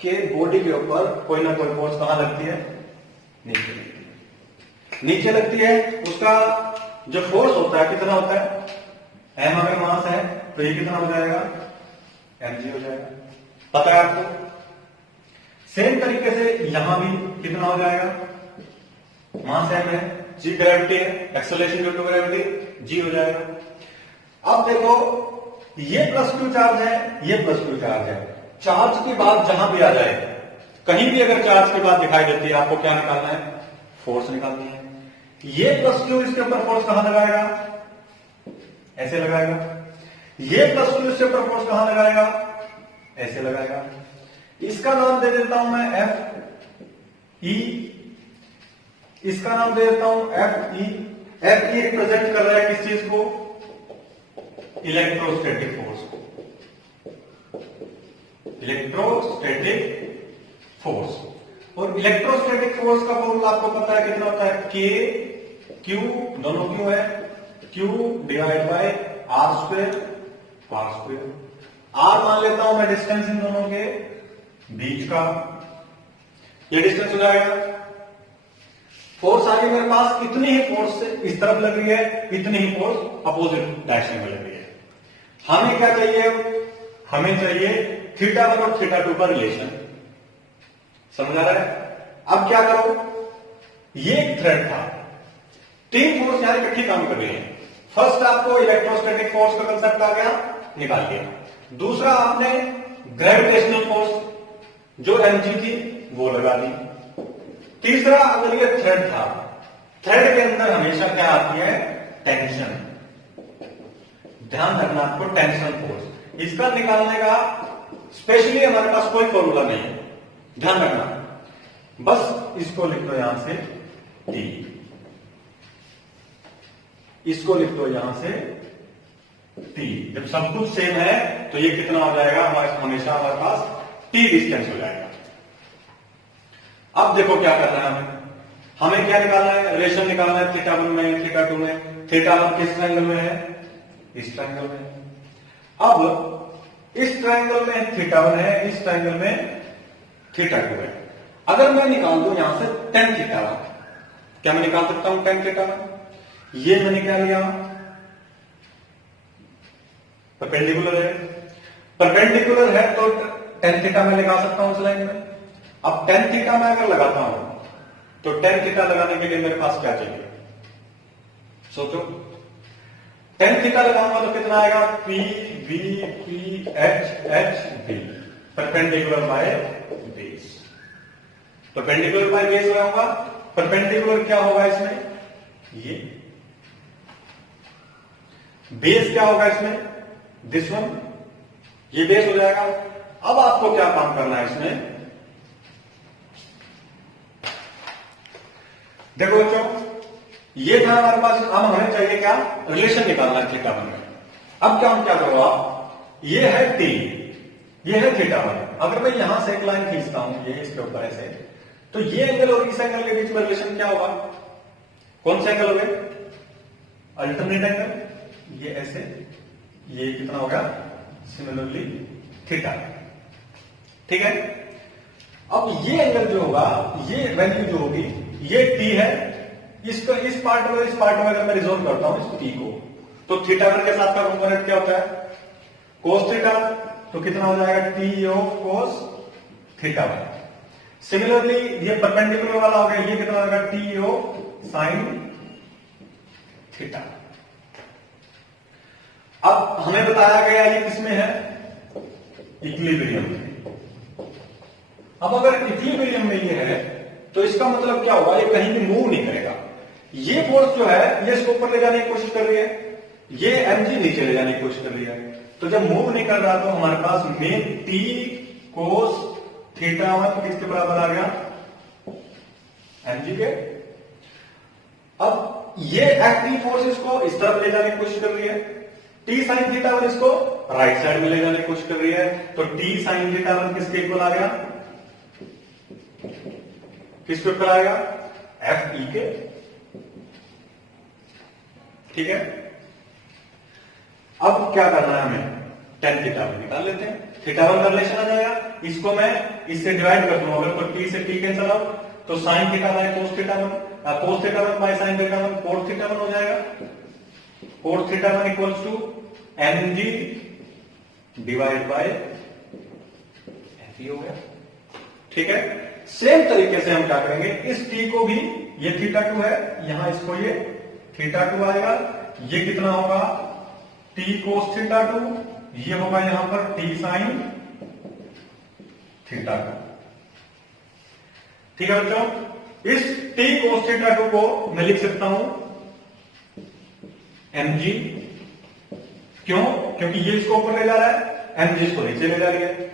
कि बॉडी के ऊपर कोई ना कोई फोर्स कहां लगती है, नीचे लगती है, नीचे लगती है। उसका जो फोर्स होता है कितना होता है, m अगर मास है तो ये कितना हो जाएगा, mg हो जाएगा, पता है आपको। सेम तरीके से यहां भी कितना हो जाएगा, मास m है, g ग्रेविटी है, acceleration due to gravity g हो जाएगा। अब देखो ये +q चार्ज है, ये +q चार्ज है। चार्ज की बात जहां भी आ जाए, कहीं भी अगर चार्ज की बात दिखाई देती है, आपको क्या निकालना है, फोर्स निकालनी है। ये +q इसके ऊपर फोर्स कहां लगाएगा, ऐसे लगाएगा। ये +q इसके ऊपर फोर्स कहां लगाएगा, ऐसे लगाएगा। इसका नाम दे देता हूं मैं Fe, इसका नाम दे देता हूं Fe। Fe रिप्रेजेंट कर रहा है किस चीज को, इलेक्ट्रोस्टैटिक फोर्स को, इलेक्ट्रोस्टैटिक फोर्स। और इलेक्ट्रोस्टैटिक फोर्स का फॉर्मूला आपको पता है कितना होता है, K Q, दोनों क्यों है, Q divide by R², R²। R मान लेता हूं मैं डिस्टेंस इन दोनों के बीच का, ये डिस्टेंस हो जाएगा। फोर्स आगे मेरे पास इतनी ही फोर्स इस तरफ लग रही है, इतनी ही फोर्स अपोजिट डायरेक्शन में लग रही है। हमें क्या चाहिए, हमें चाहिए θ1 और θ2 का रिलेशन। समझ आ रहा है। अब क्या करो, ये एक थ्रेड था, तीन फोर्स यहां इकट्ठी काम कर रही है। फर्स्ट आपको इलेक्ट्रोस्टैटिक फोर्स का कंसेप्ट आ गया, निकाल लिया। दूसरा आपने ग्रेविटेशनल फोर्स जो mg थी वो लगा दी। तीसरा अगर ये थ्रेड था, थ्रेड के अंदर हमेशा क्या आती है, टेंशन। ध्यान रखना आपको, टेंशन फोर्स इसका निकालने का स्पेशली हमारे पास कोई फॉर्मूला नहीं है, ध्यान रखना। बस इसको लिख दो यहां से T, इसको लिख दो यहां से T। जब सब कुछ सेम है तो ये कितना हो जाएगा, हमेशा हमारे पास T डिस्टेंस हो जाएगा। अब देखो क्या करना है हमें क्या निकालना है, रिलेशन निकालना है θ1 में θ2 में। θ1 किस ट्रायंगल में है, इस ट्रायंगल में। अब इस ट्रायंगल में θ1 है, इस ट्रायंगल में θ2 है। अगर मैं निकाल दूं यहां से tan θ1, क्या मैं निकाल सकता हूं tan θ1? ये मैंने क्या लिया, परपेंडिकुलर है, परपेंडिकुलर है तो tan θ मैं लगा सकता हूं उस लाइन में। अब tan θ मैं अगर लगाता हूं तो tan θ लगाने के लिए मेरे पास क्या चाहिए, सोचो। tan θ लगाऊंगा तो कितना आएगा, P V P H V, perpendicular by base. Perpendicular by base लगाऊंगा, परपेंडिकुलर क्या होगा इसमें, ये बेस क्या होगा इसमें, दिस वन, ये बेस हो जाएगा। अब आपको क्या काम करना है इसमें, देखो बच्चों, ये था हमारे पास। अब हमें चाहिए क्या, रिलेशन निकालना है θ1 में। अब क्या हम क्या करो आप, ये है T, ये है θ1। अगर मैं यहां से एक लाइन खींचता हूं, ये इसके ऊपर ऐसे, तो ये एंगल और इस एंगल के बीच में रिलेशन क्या होगा, कौन से एंगल हो गए, अल्टरनेट एंगल। ये ऐसे, ये कितना हो गया, सिमिलरली θ, ठीक है। अब ये एंगल जो होगा, ये वैल्यू जो होगी, ये T है। इसको इस पार्ट में, इस पार्ट में अगर मैं रिजोल्व करता हूं इस T को, तो θ1 के साथ का कंपोनेंट क्या होता है, cos θ, तो कितना हो जाएगा, T ऑफ cos θ1। सिमिलरली ये परपेंडिकुलर वाला हो गया, ये कितना होगा, T ऑफ sin θ। अब हमें बताया गया ये किसमें है, इक्विलिब्रियम में। अब अगर इक्विलिब्रियम में ये है तो इसका मतलब क्या होगा, ये कहीं भी मूव नहीं करेगा। ये फोर्स जो है ये इसको ऊपर ले जाने की कोशिश कर रही है, ये mg नीचे ले जाने की कोशिश कर रही है। तो जब मूव नहीं कर रहा तो हमारे पास मेन T cos θ1 किसके बराबर आ गया, mg के। अब ये एक्टिव फोर्स इसको इस तरफ ले जाने की कोशिश कर रही है, T sin θ1 इसको राइट साइड में ले जाने की कोशिश कर रही है। तो T sin θ1 किसके इक्वल आ गया, किसके ऊपर आएगा, F E के, ठीक है। अब क्या करना है हमें, tan θ1 निकाल लेते हैं। θ1 का रिलेशन आ जाएगा, इसको मैं इससे डिवाइड कर दूंगा, अगर तो T से T कैंसिल आउट, तो sin θ by cos θ1, cos θ1 by sin θ1 cos θ1 हो जाएगा। cos θ1 equals to mg divide by F E हो गया, ठीक है। सेम तरीके से हम क्या करेंगे, इस T को भी, ये θ2 है, यहां इसको ये θ2 आएगा, ये कितना होगा, T cos θ2, ये होगा यहां पर T sin θ2, ठीक है बच्चों। इस T cos θ2 को मैं लिख सकता हूं mg, क्यों, क्योंकि ये इसको ऊपर ले जा रहा है, mg इसको नीचे ले जा रही है।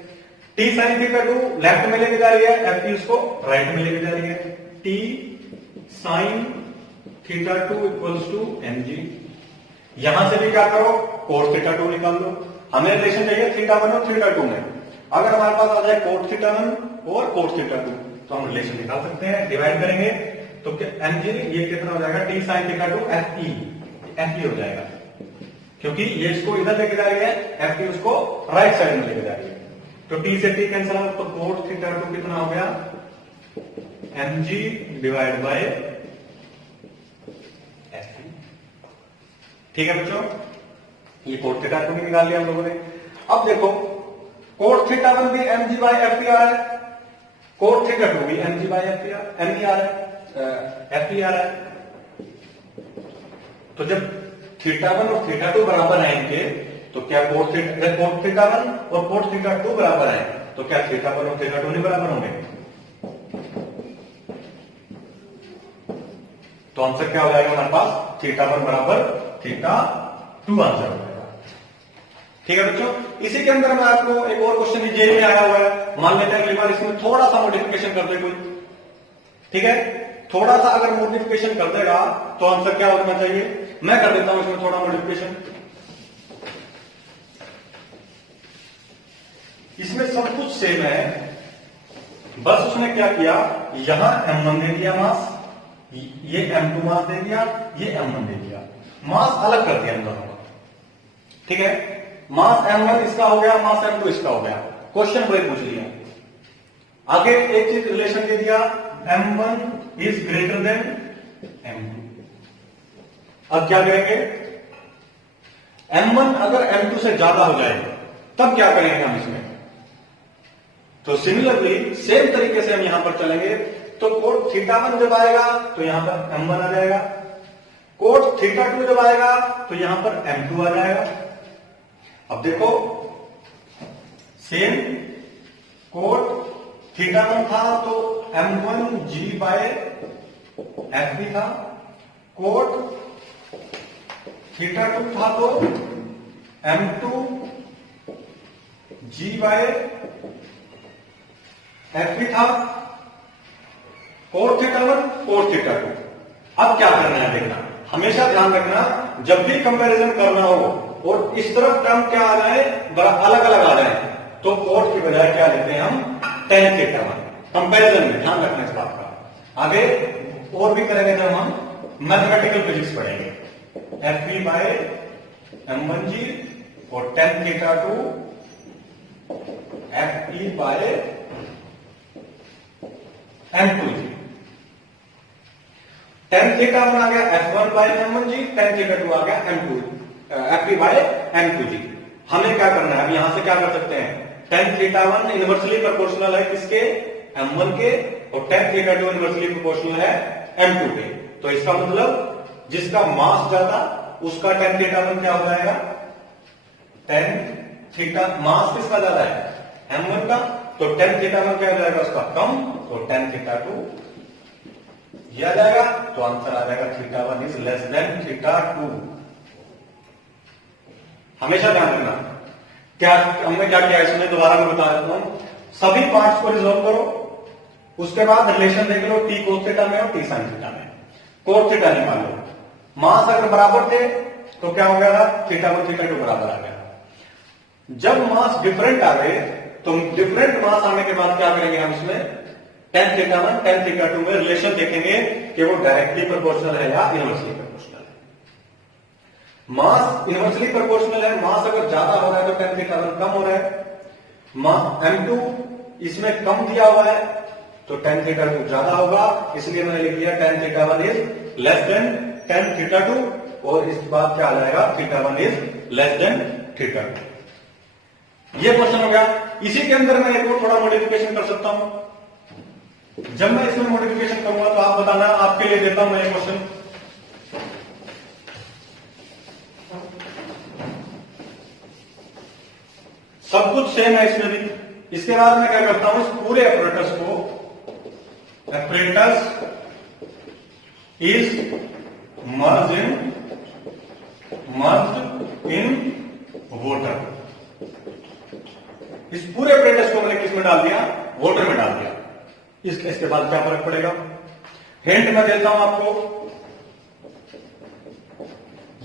T sin θ2 लेफ्ट में लेके जा रही है, F इसको राइट में लेके जा रही है। T sin θ2 equals to mg। यहां से भी क्या करो, cos θ2 निकाल लो। हमें रिलेशन चाहिए θ1 और θ2 में। अगर हमारे पास आ जाए cos θ1 और cos θ2 तो हम रिलेशन निकाल सकते हैं, डिवाइड करेंगे तो mg ये कितना हो जाएगा, T sin θ2 Fe हो जाएगा, क्योंकि ये इसको इधर लेके जा रही है, Fe उसको राइट साइड में लेके जा रही है। तो T से T कैंसिल आउट, तो cos θ2 कितना हो गया, mg डिवाइड बाय Fe, ठीक है बच्चों। ये cos θ2 भी निकाल लिया हम लोगों ने। अब देखो cos θ1 भी mg बाय Fe आ रहा है, cos θ2 भी mg बाय Fe आ रहा है, Fe आ रहा है। तो जब θ1 और θ2 बराबर आएंगे तो क्या कोट θ1 और कोट θ2 बराबर आए तो क्या θ1 और θ2 नहीं बराबर होंगे? तो आंसर क्या हो जाएगा हमारे पास? θ1 बराबर θ2 आंसर हो जाएगा। ठीक है बच्चों, इसी के अंदर मैं आपको एक और क्वेश्चन जेई में आया हुआ है, मान लेते हैं अगली बार इसमें थोड़ा सा मॉडिफिकेशन कर दे कोई। ठीक है, थोड़ा सा अगर मॉडिफिकेशन कर देगा तो आंसर क्या होना चाहिए? मैं कर देता हूं इसमें थोड़ा मॉडिफिकेशन। इसमें सब कुछ सेम है, बस उसने क्या किया, यहां M1 दे दिया मास, ये M2 मास दे दिया, ये M1 दे दिया, मास अलग कर दिया इन दोनों का। ठीक है, मास M1 इसका हो गया, मास M2 इसका हो गया, क्वेश्चन वही पूछ लिया। आगे एक चीज रिलेशन दे दिया, M1 is greater then M2। अब क्या करेंगे? M1 अगर M2 से ज्यादा हो जाए तब क्या करेंगे हम इसमें? तो सिमिलरली सेम तरीके से हम यहां पर चलेंगे। तो कोट θ1 जब आएगा तो यहां पर M1 आ जाएगा, कोट θ2 जब आएगा तो यहां पर M2 आ जाएगा। अब देखो सेम कोट θ1 था तो M1G/FB था, कोट θ2 था तो M2G/FB था, कोट θ1 कोट θ2। अब क्या करना है देखना, हमेशा ध्यान रखना जब भी कंपैरिजन करना हो और इस तरफ टर्म क्या आ जाए, बड़ा अलग अलग आ जाए, तो कोट की बजाय क्या लेते हैं हम? tan θ1। कंपैरिजन में ध्यान रखना इस बात का। आगे और भी करेंगे जब हम मैथमेटिकल फिजिक्स पढ़ेंगे, FB/M1G और tan θ2 FB/M2G। tan θ1 आ गया F1/M1G, tan θ2 आ गया FB/M2G। हमें क्या करना है? अब यहां से क्या कर सकते हैं? tan θ1 इनवर्सली प्रोपोर्शनल है किसके? M1 के, और tan θ2 इनवर्सली प्रोपोर्शनल है M2 के। तो इसका मतलब जिसका मास ज्यादा उसका tan θ1 क्या हो जाएगा? tan थीटा, मास किसका ज्यादा है? M1 का, तो tan θ1 क्या हो जाएगा उसका? कम, तो tan θ2 यह आ जाएगा, तो आंसर आ जाएगा θ1 इज लेस देन θ2। हमेशा ध्यान रखना। क्या हमने क्या किया इसमें, दोबारा मैं बता देता हूं। सभी पार्ट्स को रिजॉल्व करो, उसके बाद रिलेशन देख लो t cos θ में और t sin θ में। cos θ निकाल लो, मास अगर बराबर थे तो क्या हो गया? θ1 θ2 बराबर आ गया। जब मास डिफरेंट आ गए तो डिफरेंट मास आने के बाद क्या करेंगे हम इसमें? tan θ1 tan θ2 में रिलेशन देखेंगे कि वो डायरेक्टली प्रोपोर्शनल है या इनवर्सली प्रोपोर्शनल है। मास इनवर्सली प्रोपोर्शनल है, मास अगर ज्यादा हो रहा है तो tan θ1 कम हो रहा है, M2 इसमें कम दिया हुआ है तो tan θ2 ज्यादा होगा, इसलिए मैंने लिख दिया tan θ1 is less than tan θ2, और इस बात क्या आ जाएगा? θ1 इज लेस देन θ2। ये क्वेश्चन हो गया। इसी के अंदर मैं एक और थोड़ा मॉडिफिकेशन कर सकता हूं। जब मैं इसमें मॉडिफिकेशन करूंगा तो आप बताना, आपके लिए देता हूं मैं ये क्वेश्चन। सब कुछ सेम है इसमें भी। इसके बाद मैं क्या करता हूं, इस पूरे ऑपरेटर्स को, operators is merge in voter. इस पूरे ऑपरेटर्स को मैंने किस में डाल दिया? वोटर में डाल दिया। इसके बाद क्या फर्क पड़ेगा? हिंट मैं देता हूं आपको।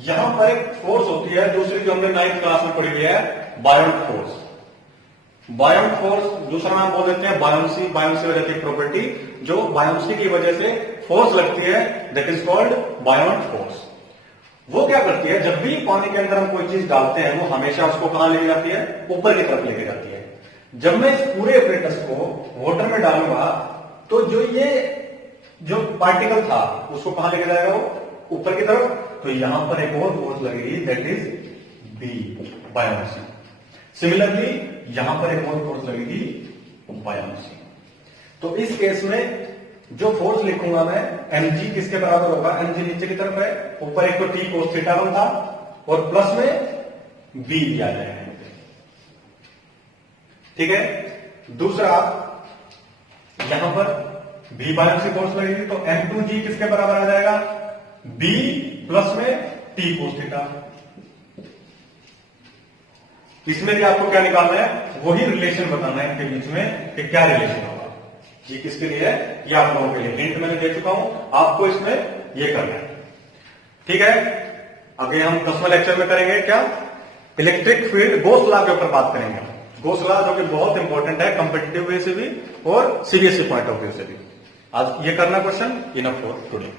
यहां पर एक फोर्स होती है दूसरी, जो हमने 9th क्लास में पढ़ी है, बायोंट फोर्स। बायोंट फोर्स दूसरा नाम बोल देते हैं बायोंसी। बायोंसी हो जाती है प्रॉपर्टी, जो बायोंसी की वजह से फोर्स लगती है, दैट इज कॉल्ड बायोंट फोर्स। वो क्या करती है, जब भी पानी के अंदर हम कोई चीज डालते हैं वो हमेशा उसको कहां लेके जाती है? ऊपर की तरफ लेके जाती है। जब मैं इस पूरे ऑपरेटर्स को वाटर में डालूंगा तो जो पार्टिकल था उसको कहां लेके जाएगा? वो ऊपर की तरफ। तो यहां पर एक और फोर्स लगेगी, that is B, buoyancy. Similarly यहां पर एक और फोर्स लगेगी, बायोंसी। तो इस केस में जो फोर्स लिखूंगा मैं mg किसके बराबर होगा, mg नीचे की तरफ है, ऊपर एक तो t cos थीटा 1 था और प्लस में b दिया जाएगा। ठीक है, दूसरा यहां पर b बायस की फोर्स लगेगी तो m2g किसके बराबर आ जाएगा, b प्लस में t cos थीटा। इसमें भी आपको क्या निकालना है, वही रिलेशन बताना है इनके बीच में कि क्या रिलेशन होगा। ये किसके लिए है, ये आप लोगों के लिए हिंट मैंने दे चुका हूं, आपको इसमें ये करना है। ठीक है, आगे हम 10वें लेक्चर में करेंगे क्या, इलेक्ट्रिक फील्ड गॉस लॉ के ऊपर बात करेंगे। गॉस लॉ जो कि बहुत इंपॉर्टेंट है कंपेटिटिव वे से भी और सीबीएसई पॉइंट ऑफ व्यू से भी। आज ये करना क्वेश्चन इनफ फॉर टुडे।